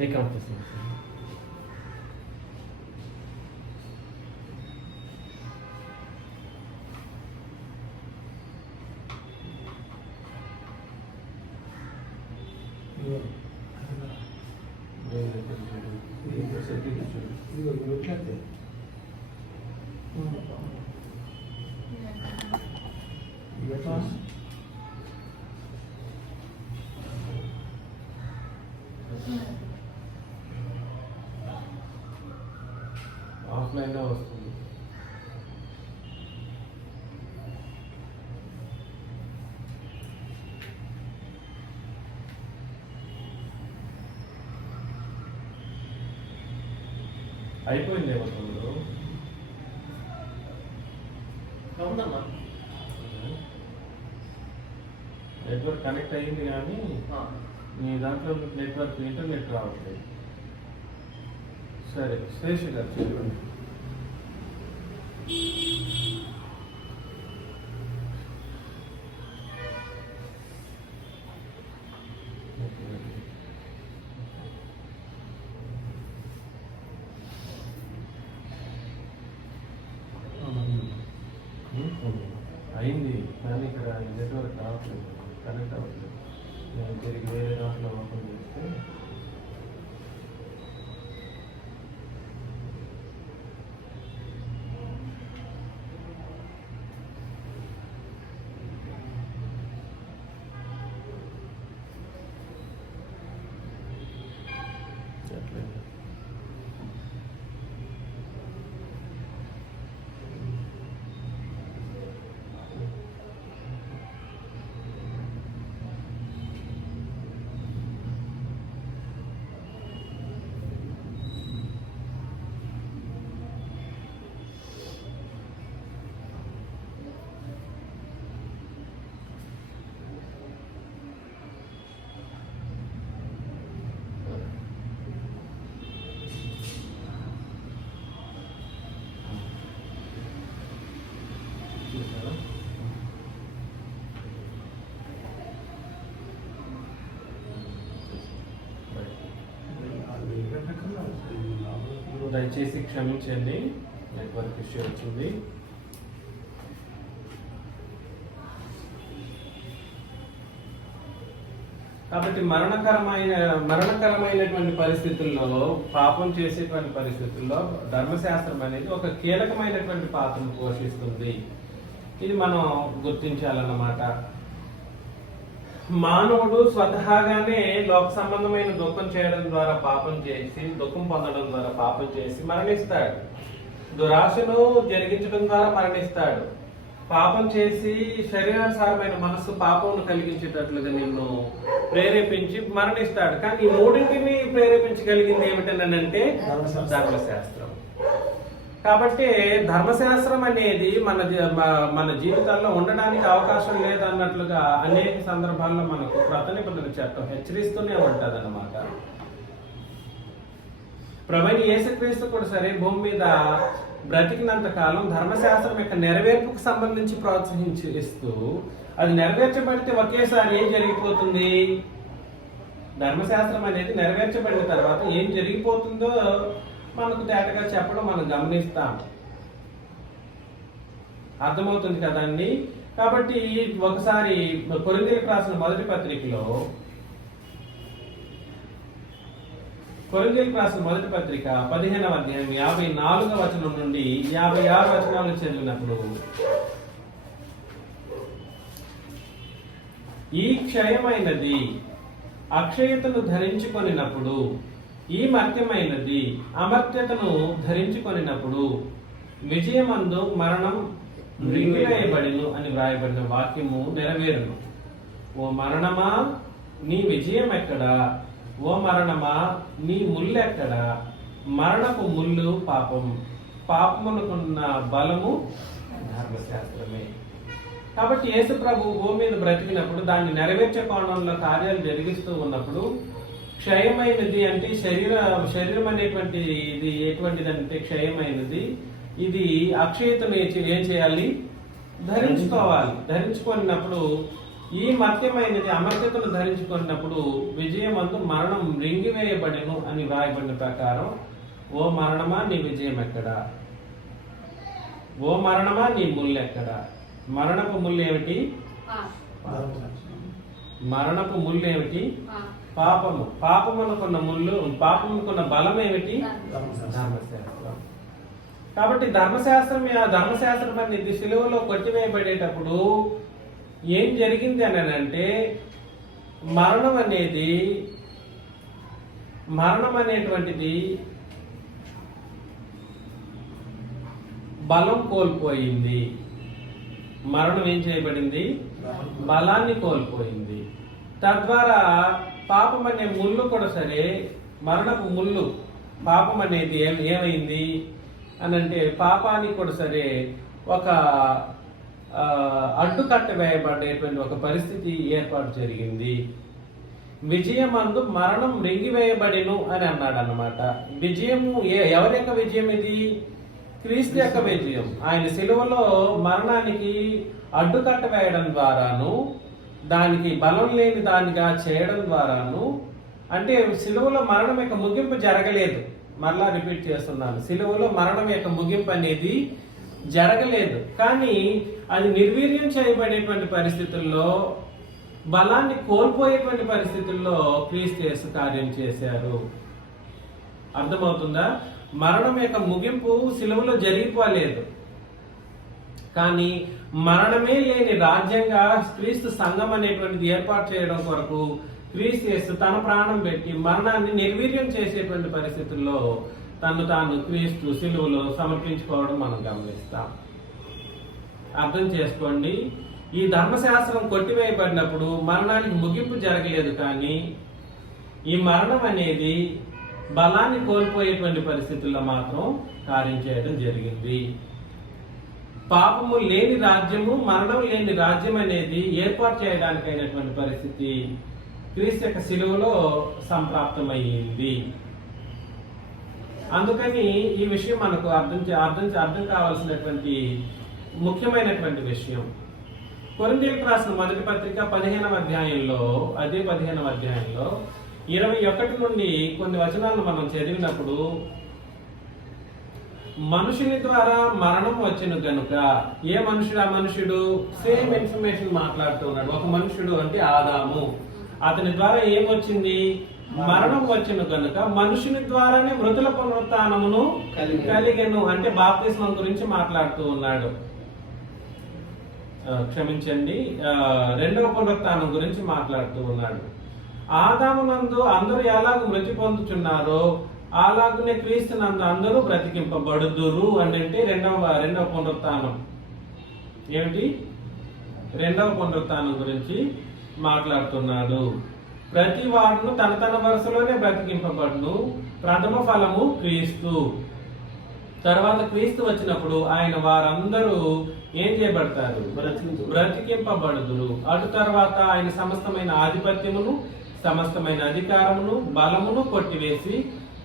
రీకన్ఫరెన్స్ ఆఫ్లైన్ లో వస్తుంది. అయిపోయింది తమ్ముడు, నెట్వర్క్ కనెక్ట్ అయ్యింది కానీ మీ దాంట్లో నెట్వర్క్ ఇంటర్నెట్ రావట్లేదు. సరే, శేష్ గారు చెప్పండి. అయింది కానీ ఇక్కడ నెట్వర్క్ రావట్లేదు, కనెక్ట్ అవ్వట్లేదు. నేను తిరిగి వేరే దాంట్లో ఓపెన్ చేస్తే దయచేసి క్షమించండి, నెట్వర్క్ ఇష్యూ వచ్చింది. కాబట్టి మరణకరమైనటువంటి పరిస్థితుల్లో, పాపం చేసేటువంటి పరిస్థితుల్లో ధర్మశాస్త్రం అనేది ఒక కీలకమైనటువంటి పాత్రను పోషిస్తుంది. ఇది మనం గుర్తించాలన్నమాట. మానవుడు స్వతహాగానే లోక సంబంధమైన దుఃఖం చేయడం ద్వారా పాపం చేసి, దుఃఖం పొందడం ద్వారా పాపం చేసి మరణిస్తాడు. దురాశను జరిగించడం ద్వారా మరణిస్తాడు. పాపం చేసి శరీరానుసారమైన మనస్సు పాపమును కలిగించేటట్లుగా నిన్ను ప్రేరేపించి మరణిస్తాడు. కానీ ఈ మూడింటిని ప్రేరేపించగలిగింది ఏమిటనంటే ధర్మశాస్త్రం. కాబట్టి ధర్మశాస్త్రం అనేది మన జీవితాల్లో ఉండడానికి అవకాశం లేదన్నట్లుగా అనేక సందర్భాల్లో మనకు క్రొత్త నిబంధన చట్టం హెచ్చరిస్తూనే ఉంటుంది అన్నమాట. ప్రభువైన యేసుక్రీస్తు కూడా సరే భూమి మీద బ్రతికినంత కాలం ధర్మశాస్త్రం యొక్క నెరవేర్పుకు సంబంధించి ప్రోత్సహిస్తూ, అది నెరవేర్చబడితే ఒకేసారి ఏం జరిగిపోతుంది, ధర్మశాస్త్రం అనేది నెరవేర్చబడిన తర్వాత ఏం జరిగిపోతుందో మనకు తేటగా చెప్పడం మనం గమనిస్తాం. అర్థమవుతుంది కదండి. కాబట్టి ఒకసారి కొరింథీయులకు రాసిన మొదటి పత్రికలో, కొరింథీయులకు రాసిన మొదటి పత్రిక 15వ అధ్యాయం 54వ వచనం నుండి 56 వచనాలు చదివినప్పుడు, ఈ క్షయమైనది అక్షయతను ధరించుకొనినప్పుడు, ఈ మర్త్యమైనది అమర్త్యతను ధరించుకొనినప్పుడు విజయమందు మరణం మృంగివేయబడిను అని వ్రాయబడిన వాక్యము నెరవేరును. ఓ మరణమా నీ విజయం ఎక్కడా? ఓ మరణమా నీ ముల్లెక్కడా? మరణపు ముళ్ళు పాపం, పాపమునకున్న బలము ధర్మశాస్త్రమే. కాబట్టి యేసు ప్రభు భూమి మీద బ్రతికినప్పుడు దాన్ని నెరవేర్చే కోణంలో కార్యాలు జరిగిస్తూ ఉన్నప్పుడు, క్షయమైనది అంటే శరీరం అనేటువంటి ఇది ఎటువంటిది అంటే క్షయమైనది, ఇది అక్షయతను ఏం చేయాలి, ధరించుకోవాలి. ధరించుకున్నప్పుడు ఈ మర్త్యమైనది అమర్త్యతను ధరించుకున్నప్పుడు విజయమందు మరణం మృంగివేయబడెను అని వ్రాయబడిన ప్రకారం, ఓ మరణమా నీ విజయం ఎక్కడా? ఓ మరణమా నీ ముళ్ళు ఎక్కడా? మరణపు ముళ్ళు ఏమిటి? మరణపు ముళ్ళు ఏమిటి? పాపము. పాపమునకున్న ముళ్ళు, పాపమునకున్న బలం ఏమిటి? ధర్మశాస్త్రం. కాబట్టి ధర్మశాస్త్రం అనేది సిలువలో కొట్టివేయబడేటప్పుడు ఏం జరిగింది అని అంటే, మరణం అనేటువంటిది బలం కోల్పోయింది. మరణం ఏం చేయబడింది? బలాన్ని కోల్పోయింది. తద్వారా పాపం అనే ముళ్ళు కూడా సరే, మరణపు ముళ్ళు, పాపం అనేది ఏమైంది అని అంటే, పాపానికి కూడా సరే ఒక అడ్డుకట్ట వేయబడేటువంటి ఒక పరిస్థితి ఏర్పాటు జరిగింది. విజయమందు మరణం మృంగివేయబడిను అని అన్నాడు అన్నమాట. విజయము ఎవరి యొక్క విజయం ఇది? క్రీస్తు యొక్క విజయం. ఆయన సిలువలో మరణానికి అడ్డుకట్ట వేయడం ద్వారాను, దానికి బలం లేని దానిగా చేయడం ద్వారాను, అంటే సిలువలో మరణం యొక్క ముగింపు జరగలేదు. మరలా రిపీట్ చేస్తున్నాను, సిలువలో మరణం యొక్క ముగింపు అనేది జరగలేదు. కానీ అది నిర్వీర్యం చేయబడేటువంటి పరిస్థితుల్లో, బలాన్ని కోల్పోయేటువంటి పరిస్థితుల్లో క్రీస్తు యేసు కార్యం చేశారు. అర్థమవుతుందా? మరణం యొక్క ముగింపు సిలువలో జరిగిపోలేదు, కానీ మరణమే లేని రాజ్యంగా క్రీస్తు సంఘం అనేటువంటిది ఏర్పాటు చేయడం కొరకు క్రీస్తు యేసు తన ప్రాణం పెట్టి మరణాన్ని నిర్వీర్యం చేసేటువంటి పరిస్థితుల్లో తను తాను క్రీస్తు సిలువలో సమర్పించుకోవడం మనం గమనిస్తాం. అర్థం చేసుకోండి, ఈ ధర్మశాస్త్రం కొట్టివేయబడినప్పుడు మరణానికి ముగింపు జరగలేదు, కానీ ఈ మరణం అనేది బలాన్ని కోల్పోయేటువంటి పరిస్థితుల్లో మాత్రం కార్యం చేయడం జరిగింది. పాపము లేని రాజ్యము, మరణం లేని రాజ్యం అనేది ఏర్పాటు చేయడానికైనటువంటి పరిస్థితి క్రీస్తు యొక్క శిలువలో సంప్రాప్తమయ్యింది. అందుకని ఈ విషయం మనకు అర్థం కావాల్సినటువంటి ముఖ్యమైనటువంటి విషయం. కొరింథీయులకు రాసిన మొదటి పత్రిక 15వ అధ్యాయంలో, అదే 15వ అధ్యాయంలో 21 నుండి కొన్ని వచనాలను మనం చదివినప్పుడు, మనుషుని ద్వారా మరణం వచ్చెను గనుక, ఏ మనుషుడు? ఆ మనుషుడు సేమ్ ఇన్ఫర్మేషన్ మాట్లాడుతూ ఉన్నాడు. ఒక మనుషుడు అంటే ఆదాము, అతని ద్వారా ఏమొచ్చింది? మరణం వచ్చెను గనుక మనుషుని ద్వారానే మృతుల పునరుత్థానమును కలిగెను. అంటే బాప్తిస్మం గురించి మాట్లాడుతూ ఉన్నాడు. క్షమించండి, రెండవ పునరుత్థానం గురించి మాట్లాడుతూ ఉన్నాడు. ఆదామునందు అందరూ ఎలాగ మృతి పొందుతున్నారో అలాగనే క్రీస్తు నందు అందరూ బ్రతికింపబడుదురు అంటే రెండవ పునరుత్థానం. ఏమిటి? రెండవ పునరుత్థానం గురించి మాట్లాడుతున్నాడు. ప్రతి వాడును తన తన వరుసలోనే బ్రతికింపబడును. ప్రథమ ఫలము క్రీస్తు. తర్వాత క్రీస్తు వచ్చినప్పుడు ఆయన వారందరూ ఏం చేయబడతారు? బ్రతికింపబడుదురు. అటు తర్వాత ఆయన సమస్తమైన ఆధిపత్యమును, సమస్తమైన అధికారమును, బలమును కొట్టివేసి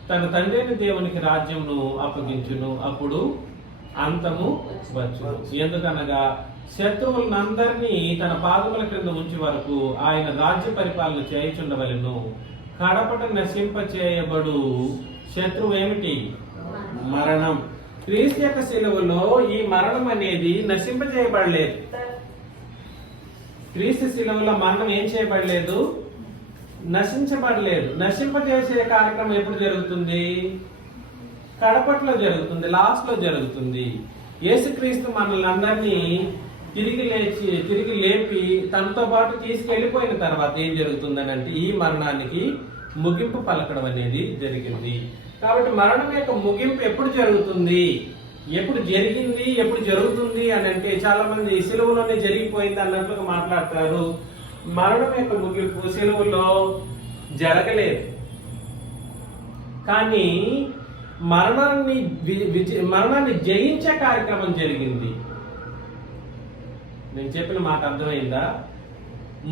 తన తండ్రి అయిన దేవునికి రాజ్యమును అప్పగించును. అప్పుడు అంతము వచ్చు. ఎందుకనగా శత్రువులందరినీ తన పాదముల క్రింద ఉంచి వరకు ఆయన రాజ్య పరిపాలన చేయుచుండవలెను. కడపట నశింప చేయబడు శత్రువు ఏమిటి? మరణం. క్రీస్తు యొక్క శిలువలో ఈ మరణం అనేది నశింప చేయబడలేదు. క్రీస్తు శిలువలో మరణం ఏం చేయబడలేదు? నశించబడలేదు. నశింపజేసే కార్యక్రమం ఎప్పుడు జరుగుతుంది? కడపట్లో జరుగుతుంది, లాస్ట్ లో జరుగుతుంది. యేసుక్రీస్తు మనల్ని అందరినీ తిరిగి లేపి తనతో పాటు తీసుకెళ్లిపోయిన తర్వాత ఏం జరుగుతుందని అంటే ఈ మరణానికి ముగింపు పలకడం అనేది జరిగింది. కాబట్టి మరణం యొక్క ముగింపు ఎప్పుడు జరుగుతుంది, ఎప్పుడు జరిగింది, ఎప్పుడు జరుగుతుంది అని అంటే చాలా మంది సిలువలోనే జరిగిపోయింది అన్నట్లుగా మాట్లాడతారు. మరణం యొక్క ముగింపు సిలువలో జరగలేదు, కానీ మరణాన్ని జయించే కార్యక్రమం జరిగింది. నేను చెప్పిన మాట అర్థమైందా?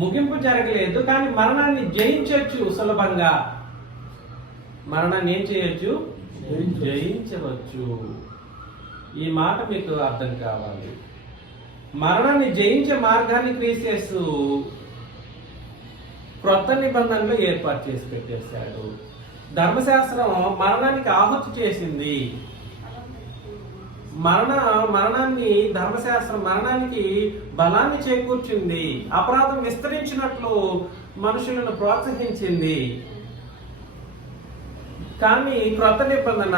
ముగింపు జరగలేదు, కానీ మరణాన్ని జయించవచ్చు సులభంగా. మరణాన్ని ఏం చేయొచ్చు? జయించవచ్చు. ఈ మాట మీకు అర్థం కావాలి. మరణాన్ని జయించే మార్గాన్ని క్రీస్తు క్రొత్త నిబంధనలో ఏర్పాటు చేసి పెట్టేశాడు. ధర్మశాస్త్రం మరణానికి ఆహుతి చేసింది. ధర్మశాస్త్రం మరణానికి బలాన్ని చేకూర్చింది. అపరాధం విస్తరించినట్లు మనుషులను ప్రోత్సహించింది. కానీ క్రొత్త నిబంధన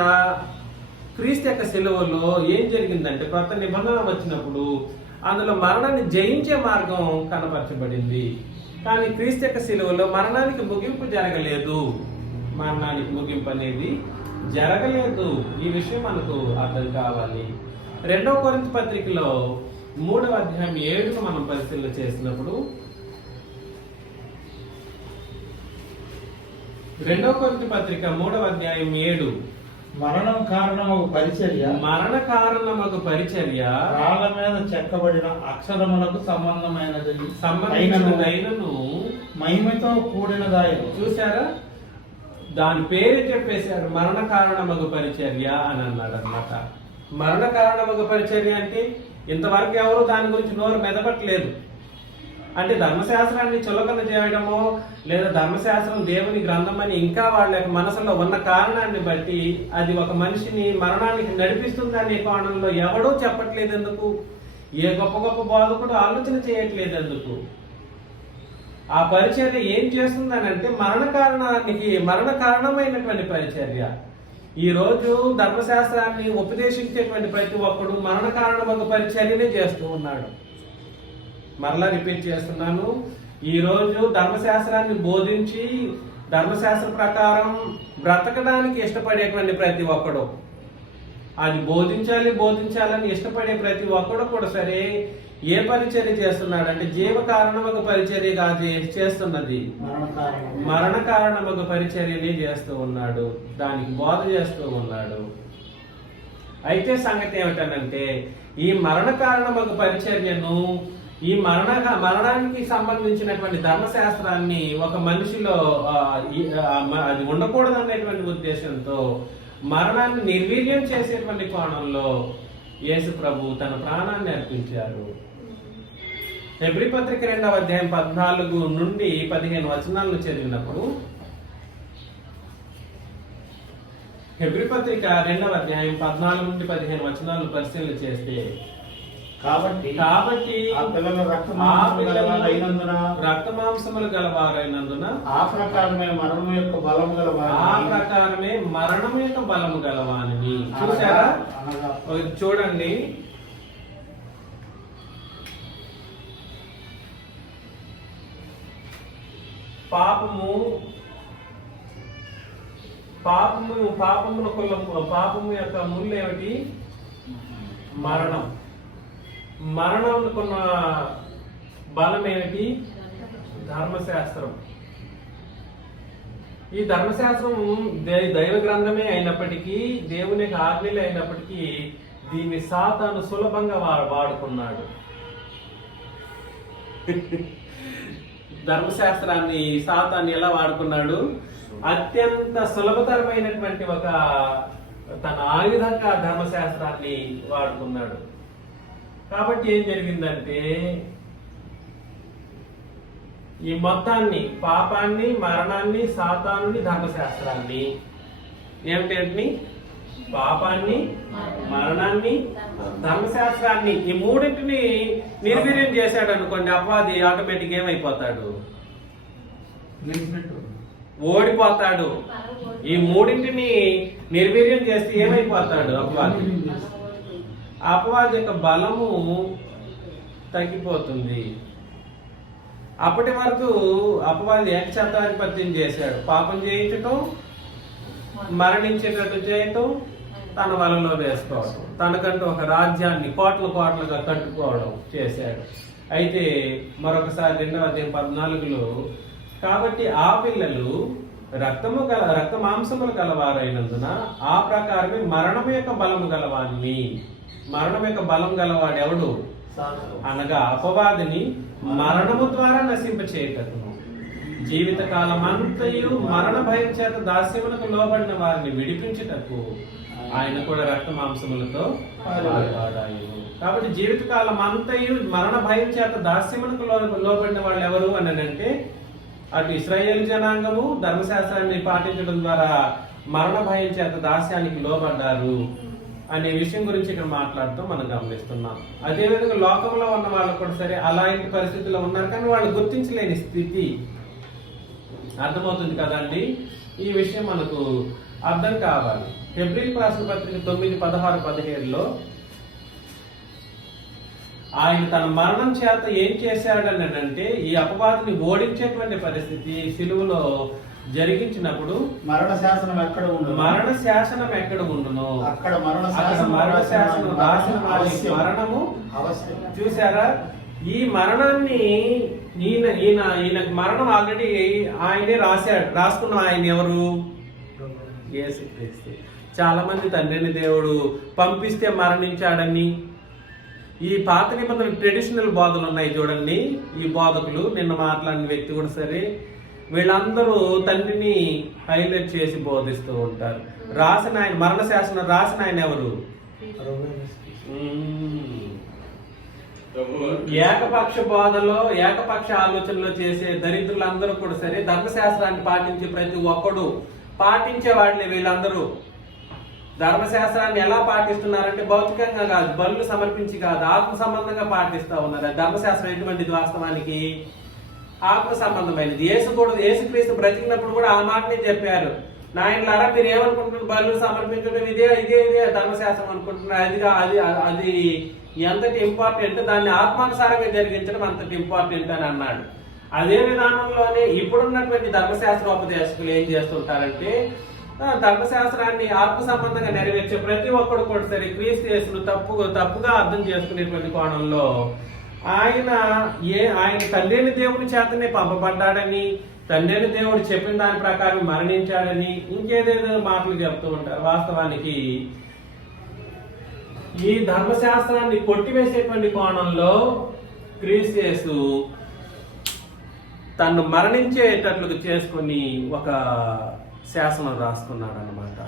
క్రీస్తు యొక్క శిలువలో ఏం జరిగిందంటే, క్రొత్త నిబంధన వచ్చినప్పుడు అందులో మరణాన్ని జయించే మార్గం కనపరచబడింది. కానీ క్రీస్తు యొక్క శిలువలో మరణానికి ముగింపు జరగలేదు. మరణానికి ముగింపు అనేది జరగలేదు. ఈ విషయం మనకు అర్థం కావాలి. 2వ కొరింథీ పత్రికలో 3వ అధ్యాయం 7ను మనం పరిశీలన చేసినప్పుడు, 2వ కొరింథీ పత్రిక 3వ అధ్యాయం 7, మరణం కారణమగు పరిచర్య రాళ్ళ మీద చెక్కబడిన అక్షరములకు సంబంధించినదైనను మహిమతో కూడినదాయను. చూసారా? దాని పేరు చెప్పేశాడు, మరణ కారణమగు పరిచర్య అని అన్నాడు అనమాట. మరణ కారణమగు పరిచర్య అంటే ఇంతవరకు ఎవరు దాని గురించి నోరు మెదపట్లేదు. అంటే ధర్మశాస్త్రాన్ని చులకన చేయడమో లేదా ధర్మశాస్త్రం దేవుని గ్రంథం అని ఇంకా వాళ్ళ యొక్క మనసులో ఉన్న కారణాన్ని బట్టి అది ఒక మనిషిని మరణానికి నడిపిస్తుంది అనే కోణంలో ఎవడో చెప్పట్లేదు ఎందుకు? ఏ గొప్ప గొప్ప బోధకుడు ఆలోచన చేయట్లేదు ఎందుకు? ఆ పరిచర్య ఏం చేస్తుందని అంటే మరణ కారణమైనటువంటి పరిచర్య. ఈ రోజు ధర్మశాస్త్రాన్ని ఉపదేశించేటువంటి ప్రతి ఒక్కడు మరణ కారణమైన పరిచర్యనే చేస్తూ ఉన్నాడు. మరలా రిపీట్ చేస్తున్నాను, ఈ రోజు ధర్మశాస్త్రాన్ని బోధించి ధర్మశాస్త్ర ప్రకారం బ్రతకడానికి ఇష్టపడేటువంటి ప్రతి ఒక్కడు, అది బోధించాలని ఇష్టపడే ప్రతి ఒక్కడు కూడా సరే ఏ పరిచర్య చేస్తున్నాడు అంటే జీవ కారణమొక పరిచర్యగా చేస్తున్నది, మరణ కారణమొక పరిచర్యని చేస్తూ ఉన్నాడు, దానికి బోధ చేస్తూ ఉన్నాడు. అయితే సంగతి ఏమిటనంటే ఈ మరణ కారణమొక పరిచర్యను, ఈ మరణానికి సంబంధించినటువంటి ధర్మశాస్త్రాన్ని ఒక మనిషిలో అది ఉండకూడదు అనేటువంటి ఉద్దేశంతో మరణాన్ని నిర్వీర్యం చేసేటువంటి కోణంలో యేసు ప్రభు తన ప్రాణాన్ని అర్పించారు. హెబ్రీ పత్రిక 2వ అధ్యాయం 14 నుండి 15 వచనాలను చదివినప్పుడు, హెబ్రీ పత్రిక 2వ అధ్యాయం 14 నుండి 15 వచనాలను పరిశీలన చేస్తే, కాబట్టి ఆ పిల్లలు రక్తమాంసములు గలవారైనందున ఆ ప్రకారమే మరణం యొక్క బలము గలవాని. చూసారా? చూడండి, పాపము యొక్క ముళ్ళు ఏమిటి? మరణం. మరణంకున్న బలం ఏమిటి? ధర్మశాస్త్రం. ఈ ధర్మశాస్త్రం దైవ గ్రంథమే అయినప్పటికీ, దేవుని ఆజ్ఞలే అయినప్పటికీ దీన్ని సాతాను సులభంగా వాడుకున్నాడు. ధర్మశాస్త్రాన్ని సాతాను ఎలా వాడుకున్నాడు? అత్యంత సులభతరమైనటువంటి ఒక తన ఆయుధంగా ధర్మశాస్త్రాన్ని వాడుకున్నాడు. కాబట్టి ఏం జరిగిందంటే ఈ మొత్తాన్ని, పాపాన్ని, మరణాన్ని, సాతానుని, ధర్మశాస్త్రాన్ని, ఏమిటి? పాపాన్ని, మరణాన్ని, ధర్మశాస్త్రాన్ని, ఈ మూడింటిని నిర్వీర్యం చేశాడు అనుకోండి, అపవాది ఆటోమేటిక్ ఏమైపోతాడు? ఓడిపోతాడు. ఈ మూడింటిని నిర్వీర్యం చేస్తే ఏమైపోతాడు అపవాది? అపవాది యొక్క బలము తగ్గిపోతుంది. అప్పటి వరకు అపవాది ఏకఛత్రాధిపత్యం చేశాడు. పాపం చేయించటం, మరణించేటట్టు చేయటం, తన వలలో వేసుకోవడం, తనకంటూ ఒక రాజ్యాన్ని కోట్లుగా కట్టుకోవడం చేశాడు. అయితే మరొకసారి 2వ అధ్యాయం 14లో, కాబట్టి ఆ పిల్లలు రక్తమాంసములు గలవారైనందున ఆ ప్రకారమే మరణం యొక్క బలము గలవాన్ని. మరణం యొక్క బలం గలవాడు ఎవడు అనగా అపవాదిని మరణము ద్వారా నశింపచేయటకును, జీవితకాలం అంతయు మరణ భయం చేత దాస్యమునకు లోబడిన వారిని విడిపించుటకు ఆయన కూడా రక్త మాంసములతో పాడాయి. కాబట్టి జీవితకాలం అంతయు మరణ భయం చేత దాస్యమునకు లోబడిన వాళ్ళు ఎవరు అని అంటే, అటు ఇశ్రాయేలు జనాంగము ధర్మశాస్త్రాన్ని పాటించడం ద్వారా మరణ భయం చేత దాస్యానికి లోబడ్డారు అనే విషయం గురించి ఇక్కడ మాట్లాడుతూ మనం గమనిస్తున్నాం. అదేవిధంగా లోకంలో ఉన్న వాళ్ళు కూడా సరే అలాంటి పరిస్థితుల్లో ఉన్నారు, కానీ వాళ్ళు గుర్తించలేని స్థితి. అర్థమవుతుంది కదండి? ఈ విషయం మనకు అర్థం కావాలి. హెబ్రీయులకు రాసిన పత్రిక 9:16-17లో ఆయన తన మరణం చేత ఏం చేశాడని అంటే, ఈ అపవాదిని ఓడించేటువంటి పరిస్థితి సిలువలో జరిగించినప్పుడు మరణ శాసనం ఎక్కడ ఉండును అక్కడ మరణ శాసనం మరణము చూసారా? ఈ మరణాన్ని ఈయనకు మరణం ఆల్రెడీ ఆయనే రాసుకున్న ఆయన ఎవరు? యేసుక్రీస్తు. చాలా మంది తండ్రిని దేవుడు పంపిస్తే మరణించాడని, ఈ పాత నిబంధన ట్రెడిషనల్ బోధలు ఉన్నాయి చూడండి, ఈ బోధకులు నిన్న మాట్లాడిన వ్యక్తి కూడా సరే, వీళ్ళందరూ తండ్రిని హైలైట్ చేసి బోధిస్తూ ఉంటారు. రాసిన ఆయన, మరణ శాసనం రాసిన ఆయన ఎవరు? ఏకపక్ష బోధలో ఏకపక్ష ఆలోచనలో చేసే దరిద్రులందరూ కూడా సరే ధర్మశాస్త్రాన్ని పాటించే ప్రతి ఒక్కడు పాటించే వాళ్ళే వీళ్ళందరూ. ధర్మశాస్త్రాన్ని ఎలా పాటిస్తున్నారంటే భౌతికంగా కాదు, బలులు సమర్పించి కాదు, ఆత్మ సంబంధంగా పాటిస్తా ఉన్నారు. ధర్మశాస్త్రం ఎటువంటిది? వాస్తవానికి ఆత్మ సంబంధమైనది. యేసుక్రీస్తు బ్రతికినప్పుడు కూడా ఆ మాటనే చెప్పారు. నాయనలారా మీరు ఏమనుకుంటున్నారు? బలులు సమర్పించడం ఇదే ఇదే ఇదే ధర్మశాస్త్రం అనుకుంటున్నారు. అది ఎంతటి ఇంపార్టెంట్, దాన్ని ఆత్మానుసారంగా జరిగించడం అంతటి ఇంపార్టెంట్ అని అన్నాడు. అదే విధానంలోనే ఇప్పుడున్నటువంటి ధర్మశాస్త్రోపదేశకులు ఏం చేస్తుంటారంటే ధర్మశాస్త్రాన్ని ఆత్మ సంబంధంగా నెరవేర్చే ప్రతి ఒక్కడు కూడా సరే క్రీస్తు యేసును తప్పుగా అర్థం చేసుకునేటువంటి కోణంలో ఆయన తండ్రిని దేవుని చేతనే పంపబడ్డాడని, తండ్రిని దేవుడు చెప్పిన దాని ప్రకారం మరణించాడని ఇంకేదేదో మాటలు చెప్తూ ఉంటారు. వాస్తవానికి ఈ ధర్మశాస్త్రాన్ని కొట్టివేసేటువంటి కోణంలో క్రీస్తు యేసు తను మరణించేటట్లు చేసుకుని ఒక శాసనం రాసుకున్నాడు అన్నమాట.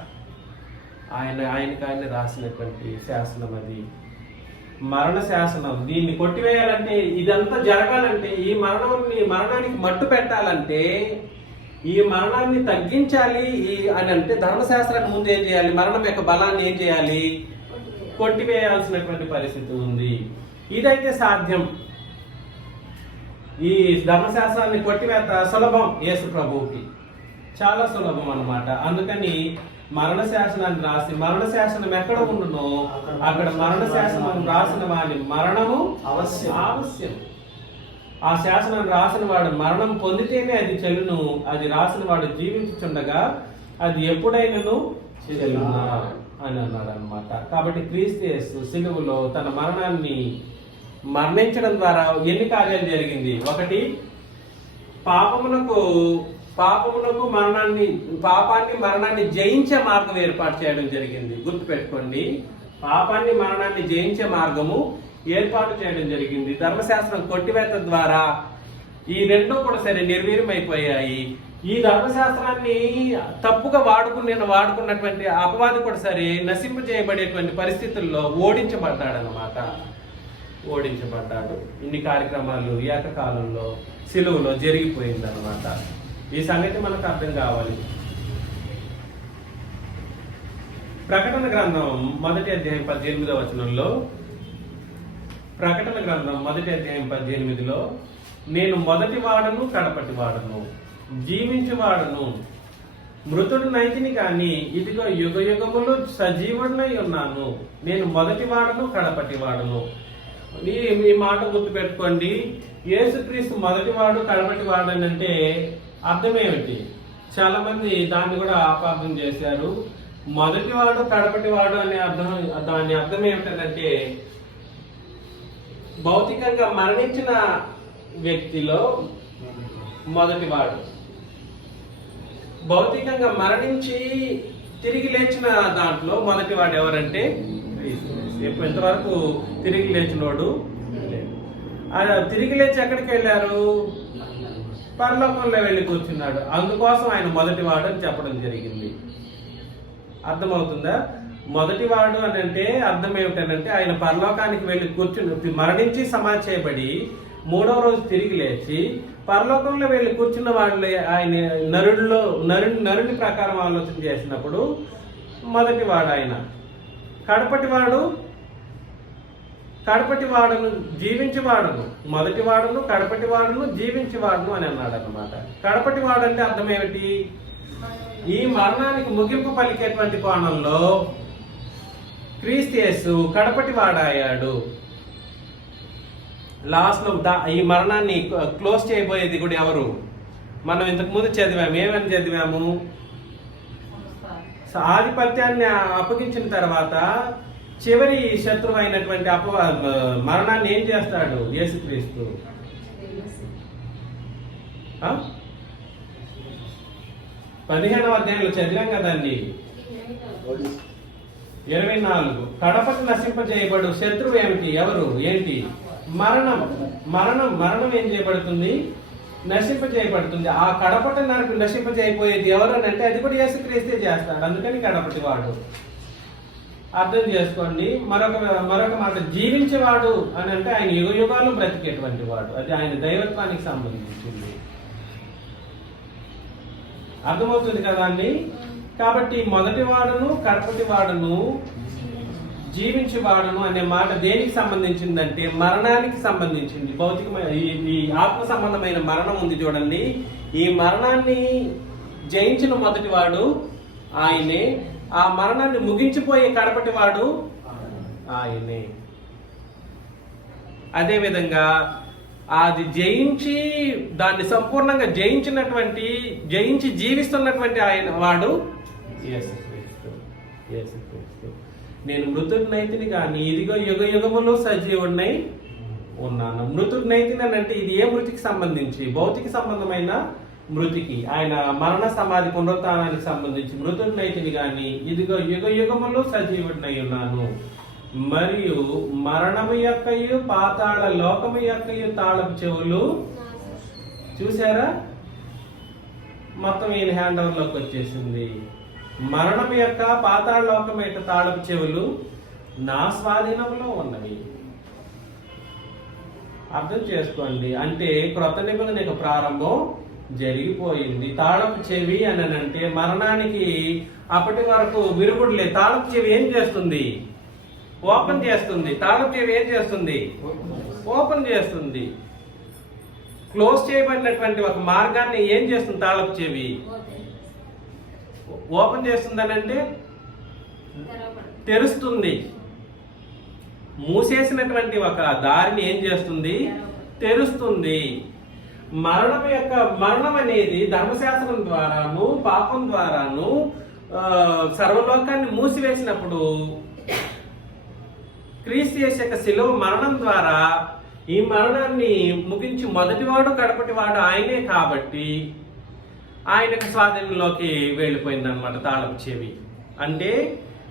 ఆయనకి రాసినటువంటి శాసనం అది మరణ శాసనం. దీన్ని కొట్టివేయాలంటే, ఇదంతా జరగాలంటే, ఈ మరణానికి మట్టు పెట్టాలంటే, ఈ మరణాన్ని తగ్గించాలి అని అంటే ధర్మశాస్త్రానికి ముందు ఏం చేయాలి? మరణం యొక్క బలాన్ని ఏం చేయాలి? కొట్టివేయాల్సినటువంటి పరిస్థితి ఉంది. ఇదైతే సాధ్యం. ఈ ధర్మశాస్త్రాన్ని కొట్టివేత సులభం యేసు ప్రభువుకి, చాలా సులభం అన్నమాట. అందుకని మరణ శాసనాన్ని రాసి, మరణ శాసనం ఎక్కడ ఉండునో అక్కడ మరణ శాసనం రాసిన వాడి మరణము అవశ్యం. ఆ శాసనం రాసిన వాడు మరణం పొందితేనే అది చెల్లును, అది రాసిన వాడు జీవించుచుండగా అది ఎప్పుడైనాను చెల్లునా అని అన్నాడు అనమాట. కాబట్టి క్రీస్తు యేసు సిలువలో తన మరణాన్ని మరణించడం ద్వారా ఎన్ని కార్యాలు జరిగింది? ఒకటి, మరణాన్ని జయించే మార్గం ఏర్పాటు చేయడం జరిగింది. గుర్తుపెట్టుకోండి, పాపాన్ని మరణాన్ని జయించే మార్గము ఏర్పాటు చేయడం జరిగింది. ధర్మశాస్త్రం కొట్టివేత ద్వారా ఈ రెండూ కూడా సరే నిర్వీర్యమైపోయాయి. ఈ ధర్మశాస్త్రాన్ని తప్పుగా వాడుకున్నటువంటి అపవాది కూడా సరే నశింపజేయబడేటువంటి పరిస్థితుల్లో ఓడించబడ్డాడు. ఇన్ని కార్యక్రమాలు ఏకకాలంలో సిలువలో జరిగిపోయిందన్నమాట. ఈ సంగతి మనకు అర్థం కావాలి. ప్రకటన గ్రంథం 1వ అధ్యాయం 18వ వచనంలో, ప్రకటన గ్రంథం 1వ అధ్యాయం 18లో, నేను మొదటి వాడను కడపటి వాడను, జీవించువాడను, మృతుడు నైతిని కానీ ఇదిగో యుగ యుగములు సజీవుడినై ఉన్నాను, నేను మొదటి వాడను కడపటి వాడను. ఈ మాట గుర్తుపెట్టుకోండి. యేసుక్రీస్తు మొదటి వాడు కడపటి వాడు అని అంటే అర్థం ఏమిటి? చాలా మంది దాన్ని కూడా అపార్థం చేశారు. మొదటివాడు కడపటి వాడు అనే దాని అర్థం ఏమిటంటే భౌతికంగా మరణించిన వ్యక్తిలో మొదటివాడు, భౌతికంగా మరణించి తిరిగి లేచిన దాంట్లో మొదటివాడు ఎవరంటే ఎంతవరకు తిరిగి లేచినోడు. తిరిగి లేచి ఎక్కడికి వెళ్ళారు? పరలోకంలో వెళ్ళి కూర్చున్నాడు. అందుకోసం ఆయన మొదటివాడు అని చెప్పడం జరిగింది. అర్థమవుతుందా? మొదటివాడు అని అంటే అర్థం ఏమిటంటే ఆయన పరలోకానికి వెళ్ళి కూర్చుని మరణించి సమాధి చేయబడి 3వ రోజు తిరిగి లేచి పరలోకంలో వెళ్ళి కూర్చున్న వాళ్ళు ఆయన నరుని ప్రకారం ఆలోచన చేసినప్పుడు మొదటివాడు ఆయన. కడపటివాడును జీవించేవాడును, మొదటివాడును కడపటివాడును జీవించేవాడును అని అన్నాడు అన్నమాట. కడపటివాడు అంటే అర్థం ఏమిటి? ఈ మరణానికి ముగింపు పలికేటువంటి కోణంలో క్రీస్తు యేసు కడపటివాడయ్యాడు. లాస్ట్ లో ఈ మరణాన్ని క్లోజ్ చేయబోయేది కూడా ఎవరు? మనం ఇంతకు ముందు చదివాము. ఏమని చదివాము? ఆధిపత్యాన్ని అప్పగించిన తర్వాత చివరి శత్రువు అయినటువంటి మరణాన్ని ఏం చేస్తాడు యేసుక్రీస్తు? 15వ అధ్యాయంలో చదివాం కదండి. 24 కడపకు నశింపజేయబడు శత్రువు ఏమిటి? ఎవరు? ఏంటి? మరణం ఏం చేయబడుతుంది? నశింపజేయబడుతుంది. ఆ కడపట నరకు నశింపజేయబోయేది ఎవరు అని అంటే అది కూడా యేసుక్రీస్తే చేస్తాడు. అందుకని కడపటి వాడు. అర్థం చేసుకోండి. మరొక మాట, జీవించేవాడు అని అంటే ఆయన యుగ యుగాలు బ్రతికేటువంటి వాడు, అది ఆయన దైవత్వానికి సంబంధించింది. అర్థమవుతుంది కదా అండి. కాబట్టి మొదటి వాడును కడపటి వాడును జీవించేవాడును అనే మాట దేనికి సంబంధించిందంటే మరణానికి సంబంధించింది. భౌతికమైన ఈ ఆత్మ సంబంధమైన మరణం ఉంది చూడండి, ఈ మరణాన్ని జయించిన మొదటి వాడు ఆయనే, ఆ మరణాన్ని ముగించిపోయే కడపటి వాడు ఆయనే. అదేవిధంగా అది జయించి దాన్ని సంపూర్ణంగా జయించి జీవిస్తున్నటువంటి ఆయన వాడు యేసుక్రీస్తు. నేను మృతుడినైతిని కానీ ఇదిగో యుగ యుగములు సజీవుడినై ఉన్నాను. మృతుడినైతిని అని అంటే ఇది ఏ మృతికి సంబంధించి? భౌతిక సంబంధమైన మృతికి, ఆయన మరణ సమాధి పునరుత్థానానికి సంబంధించి మృతుడినైతిని కానీ ఇదిగో యుగ యుగములు సజీవుడినై ఉన్నాను. మరియు మరణము యొక్కయు పాతాళ లోకము యొక్కయు తాళపు చెవులు. చూసారా, మొత్తం ఈయన హ్యాండ్ ఓవర్ లోకి వచ్చేసింది. మరణం యొక్క పాతాళ లోకం యొక్క తాళపు చెవులు నా స్వాధీనంలో ఉన్నవి. అర్థం చేసుకోండి. అంటే క్రొత్త నిబంధన యొక్క ప్రారంభం జరిగిపోయింది. తాళపు చెవి అని అంటే మరణానికి అప్పటి వరకు విరుగుడు లేదు. తాళపు చెవి ఏం చేస్తుంది? ఓపెన్ చేస్తుంది. తాళపు చెవి ఏం చేస్తుంది? ఓపెన్ చేస్తుంది. క్లోజ్ చేయబడినటువంటి ఒక మార్గాన్ని ఏం చేస్తుంది? తాళపు చెవి ఓపెన్ చేస్తుంది అని అంటే తెరుస్తుంది. మూసేసినటువంటి ఒక దారిని ఏం చేస్తుంది? తెరుస్తుంది. మరణం అనేది ధర్మశాస్త్రం ద్వారాను పాపం ద్వారాను సర్వలోకాన్ని మూసివేసినప్పుడు క్రీస్తు యేసు యొక్క శిలువ మరణం ద్వారా ఈ మరణాన్ని ముగించి మొదటివాడు కడపటివాడు ఆయనే కాబట్టి ఆయనకు స్వాధీనంలోకి వెళ్ళిపోయింది అనమాట తాళపు చెవి. అంటే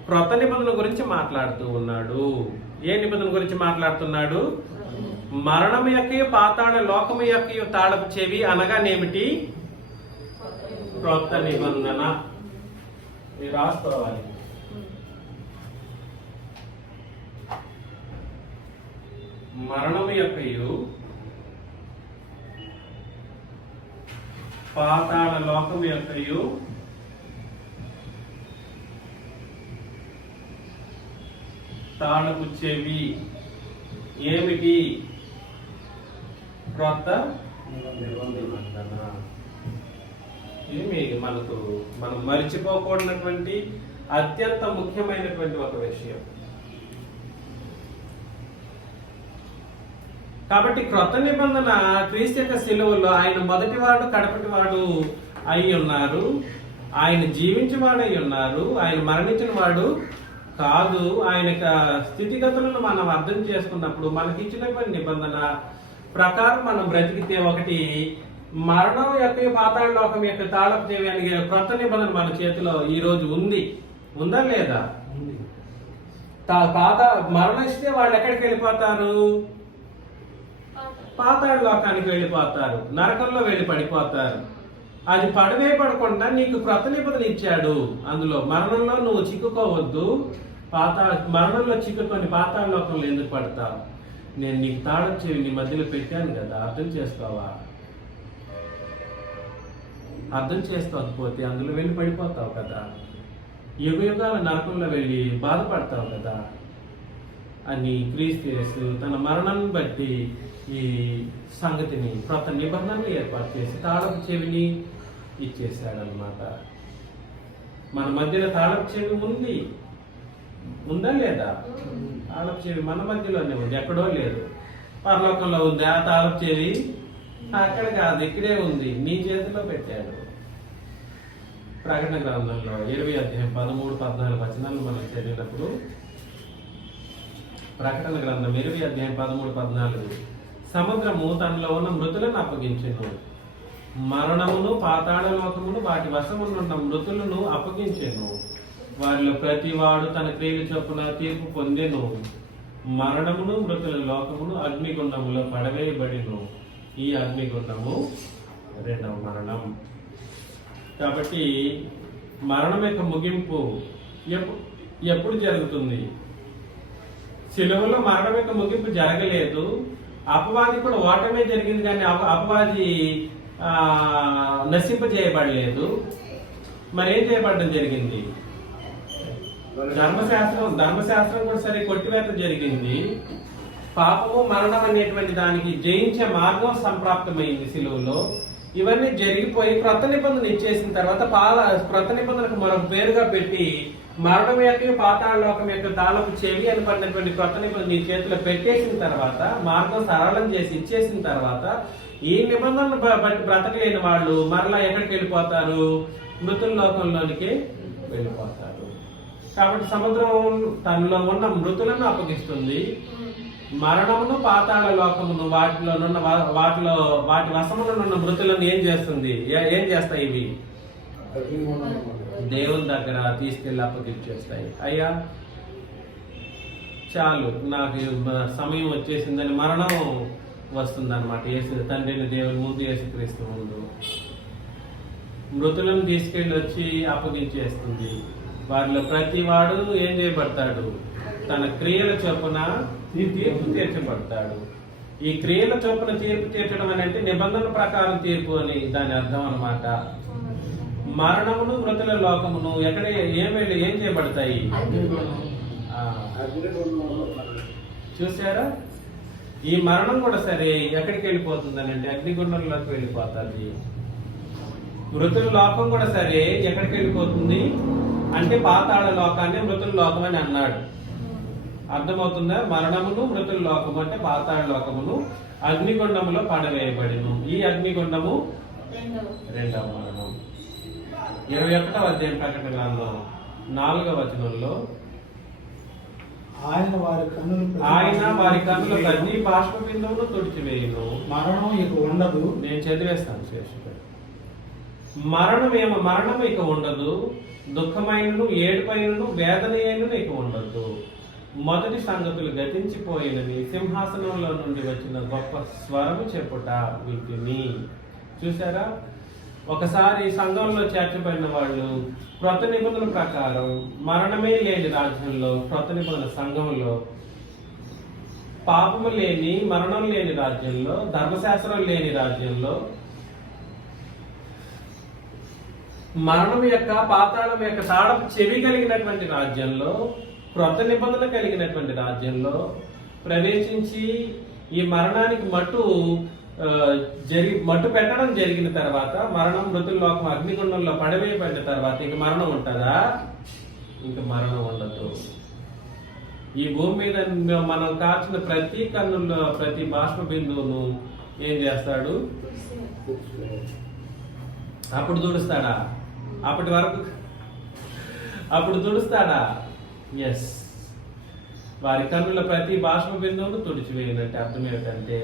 క్రొత్త నిబంధన గురించి మాట్లాడుతూ ఉన్నాడు. ఏ నిబంధన గురించి మాట్లాడుతున్నాడు? మరణము యొక్క పాతాళ లోకము యొక్క తాళపు చెవి అనగానేమిటి? క్రొత్త నిబంధన. మీరు రాసుకోవాలి. మరణము యొక్కయు పాతాళ లోకము యొక్కయు తాళపు చెవి ఏమిటి? క్రొత్త నిబంధన. ఇది మనం మరిచిపోకూడనటువంటి అత్యంత ముఖ్యమైనటువంటి ఒక విషయం. కాబట్టి క్రొత్త నిబంధన క్రీస్తు యొక్క శిలువలో ఆయన మొదటివాడు కడపటివాడు అయి ఉన్నారు. ఆయన జీవించేవాడు అయి ఉన్నారు. ఆయన మరణించిన వాడు కాదు. ఆయన స్థితిగతులను మనం అర్థం చేసుకున్నప్పుడు మనకి ఇచ్చినటువంటి నిబంధన ప్రకారం మనం బ్రతికితే ఒకటి మరణం యొక్క పాతాళ లోకం యొక్క తాళపు చెవి అనే క్రొత్త నిబంధన మన చేతిలో ఈ రోజు ఉంది. ఉందా లేదా? మరణిస్తే వాళ్ళు ఎక్కడికి వెళ్ళిపోతారు? పాతాళ లోకానికి వెళ్ళిపోతారు. నరకంలో వెళ్ళి పడిపోతారు. అది పడకుండా నీకు క్రొత్త నిబంధన ఇచ్చాడు. అందులో మరణంలో నువ్వు చిక్కుకోవద్దు. మరణంలో చిక్కుకొని పాతాళ లోకంలో ఎందుకు పడతావు? నేను నీకు తాళపు చెవి నీ మధ్యలో పెట్టాను కదా, అర్థం చేసుకోవా? అర్థం చేసుకోకపోతే అందులో వెళ్ళి పడిపోతావు కదా, యుగ యుగాల నరకంలో వెళ్ళి బాధపడతావు కదా అని క్రీస్తు యేసు తన మరణాన్ని బట్టి ఈ సంగతిని క్రొత్త నిబంధనలు ఏర్పాటు చేసి తాళపు చెవిని ఇచ్చేసాడనమాట. మన మధ్యలో తాళపు చెవి ఉంది. ఉందా లేదా? తాళపు చెవి మన మధ్యలోనే ఉంది, ఎక్కడో లేదు. పరలోకంలో ఉంది ఆ తాళపు చెవి, అక్కడ కాదు, ఇక్కడే ఉంది, నీ చేతిలో పెట్టాడు. ప్రకటన గ్రంథంలో 20 అధ్యాయం 13-14 వచనాలు మనం చదివినప్పుడు, ప్రకటన గ్రంథం 20 అధ్యాయం 13-14, సముద్రము తనలో ఉన్న మృతులను అప్పగించెను, మరణమును పాతాళ లోకమును వాటి వశమునున్న మృతులను అప్పగించెను, వారిలో ప్రతి వాడు తన క్రియలు చొప్పున తీర్పు పొందెను, మరణమును మృతుల లోకమును అగ్నిగుండములో పడవేయబడిను, ఈ అగ్నిగుండము రెండవ మరణం. కాబట్టి మరణం యొక్క ముగింపు ఎప్పుడు జరుగుతుంది? సిలువలో మరణం యొక్క ముగింపు జరగలేదు, అపవాది కూడా ఓటమే జరిగింది, కానీ అపవాది నశింపజేయబడలేదు. మరి ఏం చేయబడడం జరిగింది? ధర్మశాస్త్రం కూడా సరే కొట్టివేత జరిగింది. పాపము మరణం అనేటువంటి దానికి జయించే మార్గం సంప్రాప్తమైంది సిలువలో. ఇవన్నీ జరిగిపోయి క్రొత్త నిబంధన ఇచ్చేసిన తర్వాత క్రొత్త నిబంధనకు మరొక పేరుగా పెట్టి మరణం యొక్క పాతాళ లోకం యొక్క తాళపు చెవి అని పడినటువంటి క్రొత్త నిబంధన నీ చేతిలో పెట్టేసిన తర్వాత, మార్గం సరళం చేసి ఇచ్చేసిన తర్వాత, ఈ నిబంధనను బట్టి బ్రతకలేని వాళ్ళు మరలా ఎక్కడికి వెళ్ళిపోతారు? మృతుల లోకంలోనికి వెళ్ళిపోతారు. కాబట్టి సముద్రం తనలో ఉన్న మృతులను అప్పగిస్తుంది. మరణమును పాతాళ లోకమును వాటి వశములనున్న మృతులను ఏం చేస్తుంది? ఏం చేస్తాయి? ఇవి దేవుని దగ్గర తీసుకెళ్లి అప్పగిచ్చేస్తాయి. అయ్యా చాలు, నాకు సమయం వచ్చేసిందని మరణం వస్తుంది అనమాట. తండ్రిని దేవుని ముందు, యేసుక్రీస్తు ముందు మృతులను తీసుకెళ్లి వచ్చి అప్పగించేస్తుంది. వారిలో ప్రతి వాడు ఏం చేయబడతాడు? తన క్రియల చొప్పున తీర్పు తీర్చబడతాడు. ఈ క్రియల చొప్పున తీర్పు తీర్చడం అని అంటే నిబంధన ప్రకారం తీర్పు అని దాని అర్థం అన్నమాట. మరణమును మృతుల లోకమును ఏం చేయబడతాయి? చూసారా? ఈ మరణం కూడా సరే ఎక్కడికి వెళ్ళిపోతుంది అని అంటే అగ్నిగుండంలోకి వెళ్ళిపోతుంది. మృతుల లోకం కూడా సరే ఎక్కడికి వెళ్ళిపోతుంది అంటే పాతాళ లోకాన్ని మృతుల లోకం అని అన్నాడు. అర్థమవుతుందా? మరణమును మృతుల లోకము అంటే పాతాళ లోకమును అగ్నిగుండములో పడవేయబడిను. ఈ అగ్నిగుండము రెండవ మరణం. 21వ అధ్యాయం ప్రకటన గ్రంథం 4వ వచనంలో ఆయన వారి కన్నుల అగ్ని బాష్ప బిందువును తుడిచివేయును. మరణం ఇక ఉండదు. నేను చదివేస్తాను శేషుడు. మరణం ఇక ఉండదు. దుఃఖమైనను ఏడుపైనను వేదనైనను ఇక ఉండదు. మొదటి సంగతులు గతించిపోయినవి, సింహాసనంలో నుండి వచ్చిన గొప్ప స్వరము చెప్పుట వీటిని. చూసారా? ఒకసారి సంఘంలో చేర్చబడిన వాళ్ళు క్రొత్త నిబంధన ప్రకారం మరణమే లేని రాజ్యంలో, క్రొత్త నిబంధన సంఘంలో పాపము లేని, మరణం లేని రాజ్యంలో, ధర్మశాస్త్రం లేని రాజ్యంలో, మరణం యొక్క పాతాళం యొక్క తాడపు చెవి కలిగినటువంటి రాజ్యంలో, క్రొత్త నిబంధన కలిగినటువంటి రాజ్యంలో ప్రవేశించి ఈ మరణానికి మట్టు పెట్టడం జరిగిన తర్వాత, మరణం మృతుల లోకం అగ్నిగుండంలో పడవేయబడిన తర్వాత ఇంక మరణం ఉంటుందా? ఇంక మరణం ఉండదు. ఈ భూమి మీద మనం కాచిన ప్రతి కన్నుల్లో ప్రతి బాష్ప బిందువును ఏం చేస్తాడు? అప్పుడు తుడుస్తాడా? అప్పటి వరకు అప్పుడు తుడుస్తాడా? ఎస్. వారి కన్నుల ప్రతి బాష్ప బిందువును తుడిచివేయనంటే అర్థం ఏంటంటే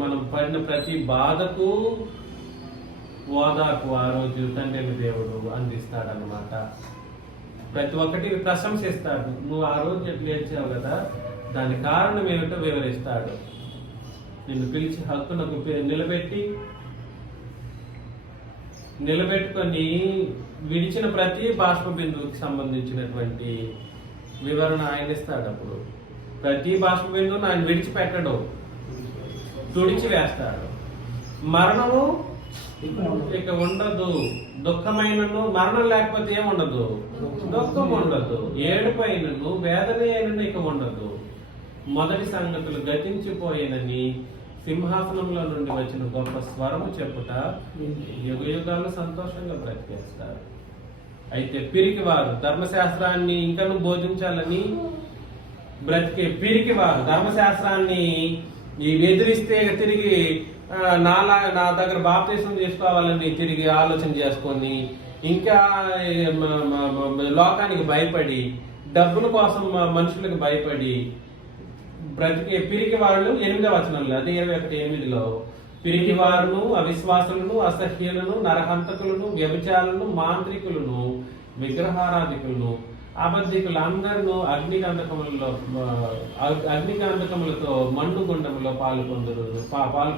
మనం పడిన ప్రతి బాధకు ఓదాకు ఆ రోజు తండ్రి దేవుడు అందిస్తాడనమాట. ప్రతి ఒక్కటి ప్రశంసిస్తాడు. నువ్వు ఆ రోజు ఎట్లా ఏడ్చావు కదా, దాని కారణం ఏమిటో వివరిస్తాడు. నిన్ను పిలిచి హక్కునకు నిలబెట్టుకొని విడిచిన ప్రతి బాష్ప బిందువుకి సంబంధించినటువంటి వివరణ ఆయన ఇస్తాడు. అప్పుడు ప్రతి బాష్ప బిందువును ఆయన విడిచిపెట్టడు, తుడిచి వేస్తాడు. మరణము ఇక ఉండదు. దుఃఖమైనను, మరణం లేకపోతే ఏముండదు? దుఃఖం ఉండదు. ఏడుపైనను వేదన అయినను ఇక ఉండదు. మొదటి సంగతులు గతించిపోయినని సింహాసనంలో నుండి వచ్చిన గొప్ప స్వరము చెప్పుట యుగ యుగాలు సంతోషంగా బ్రతికేస్తారు. అయితే పిరికివారు ధర్మశాస్త్రాన్ని ఇంకను బోధించాలని బ్రతికే పిరికివారు ధర్మశాస్త్రాన్ని ఎదిరిస్తే తిరిగి నా దగ్గర బాప్తిసం తీసుకోవాలని తిరిగి ఆలోచన చేసుకొని ఇంకా లోకానికి భయపడి, డబ్బుల కోసం మనుషులకు భయపడి బ్రతికే పిరికి వాళ్ళు 8వ వచనంలో, అదే 21:8లో, పిరికి వారును, అవిశ్వాసులను, అసహ్యులను, నరహంతకులను, వ్యభిచారులను, మాంత్రికులను, విగ్రహారాధికులను, అబద్ధికులు అందరూ అగ్నిగంధకములతో మన్ను గుండంలో పాలు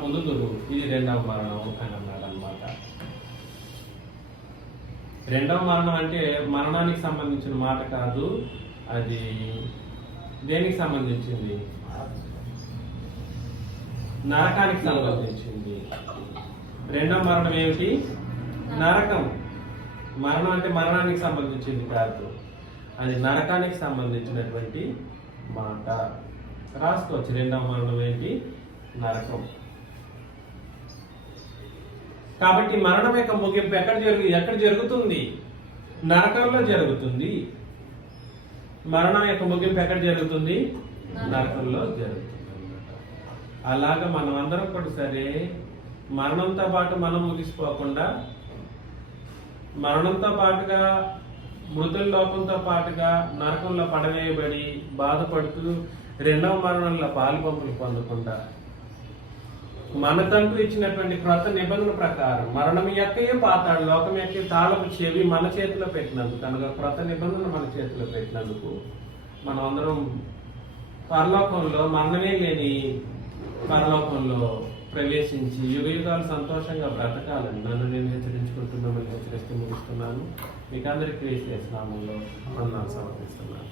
పొందుదురు. ఇది 2వ మరణం అని అన్నాడు అనమాట. 2వ మరణం అంటే మరణానికి సంబంధించిన మాట కాదు. అది దేనికి సంబంధించింది? నరకానికి సంబంధించింది. రెండవ మరణం ఏమిటి? నరకం. మరణం అంటే మరణానికి సంబంధించింది కాదు, అది నరకానికి సంబంధించినటువంటి మాట. రాసుకోవచ్చు. రెండవ మరణం ఏంటి? నరకం. కాబట్టి మరణం యొక్క ముగింపు ఎక్కడ జరుగుతుంది? నరకంలో జరుగుతుంది. మరణం యొక్క ముగింపు ఎక్కడ జరుగుతుంది? నరకంలో జరుగుతుంది. అలాగా మనం అందరం కూడా సరే మరణంతో పాటు మనం ముగిసిపోకుండా, మరణంతో పాటుగా మృతుల లోకంతో పాటుగా నరకంలో పడవేయబడి బాధపడుతూ రెండవ మరణంలో పాలుపంపులు పొందకుండా మనకంటూ ఇచ్చినటువంటి క్రొత్త నిబంధన ప్రకారం మరణం యొక్కయే పాతాడు, లోకం యొక్క తాళపు చెవి మన చేతిలో పెట్టినందుకు, అనగా క్రొత్త నిబంధన మన చేతిలో పెట్టినందుకు మనం అందరం పరలోకంలో మరణమే లేని పరలోకంలో ప్రవేశించి యుగ యుగాలు సంతోషంగా బ్రతకాలని నన్ను నేను హెచ్చరించుకుంటూ మిమ్మల్ని హెచ్చరిస్తూ ముగిస్తున్నాను. మీకు అందరికీ క్రీస్తు నామములో వందనాలు సమర్పిస్తున్నాను.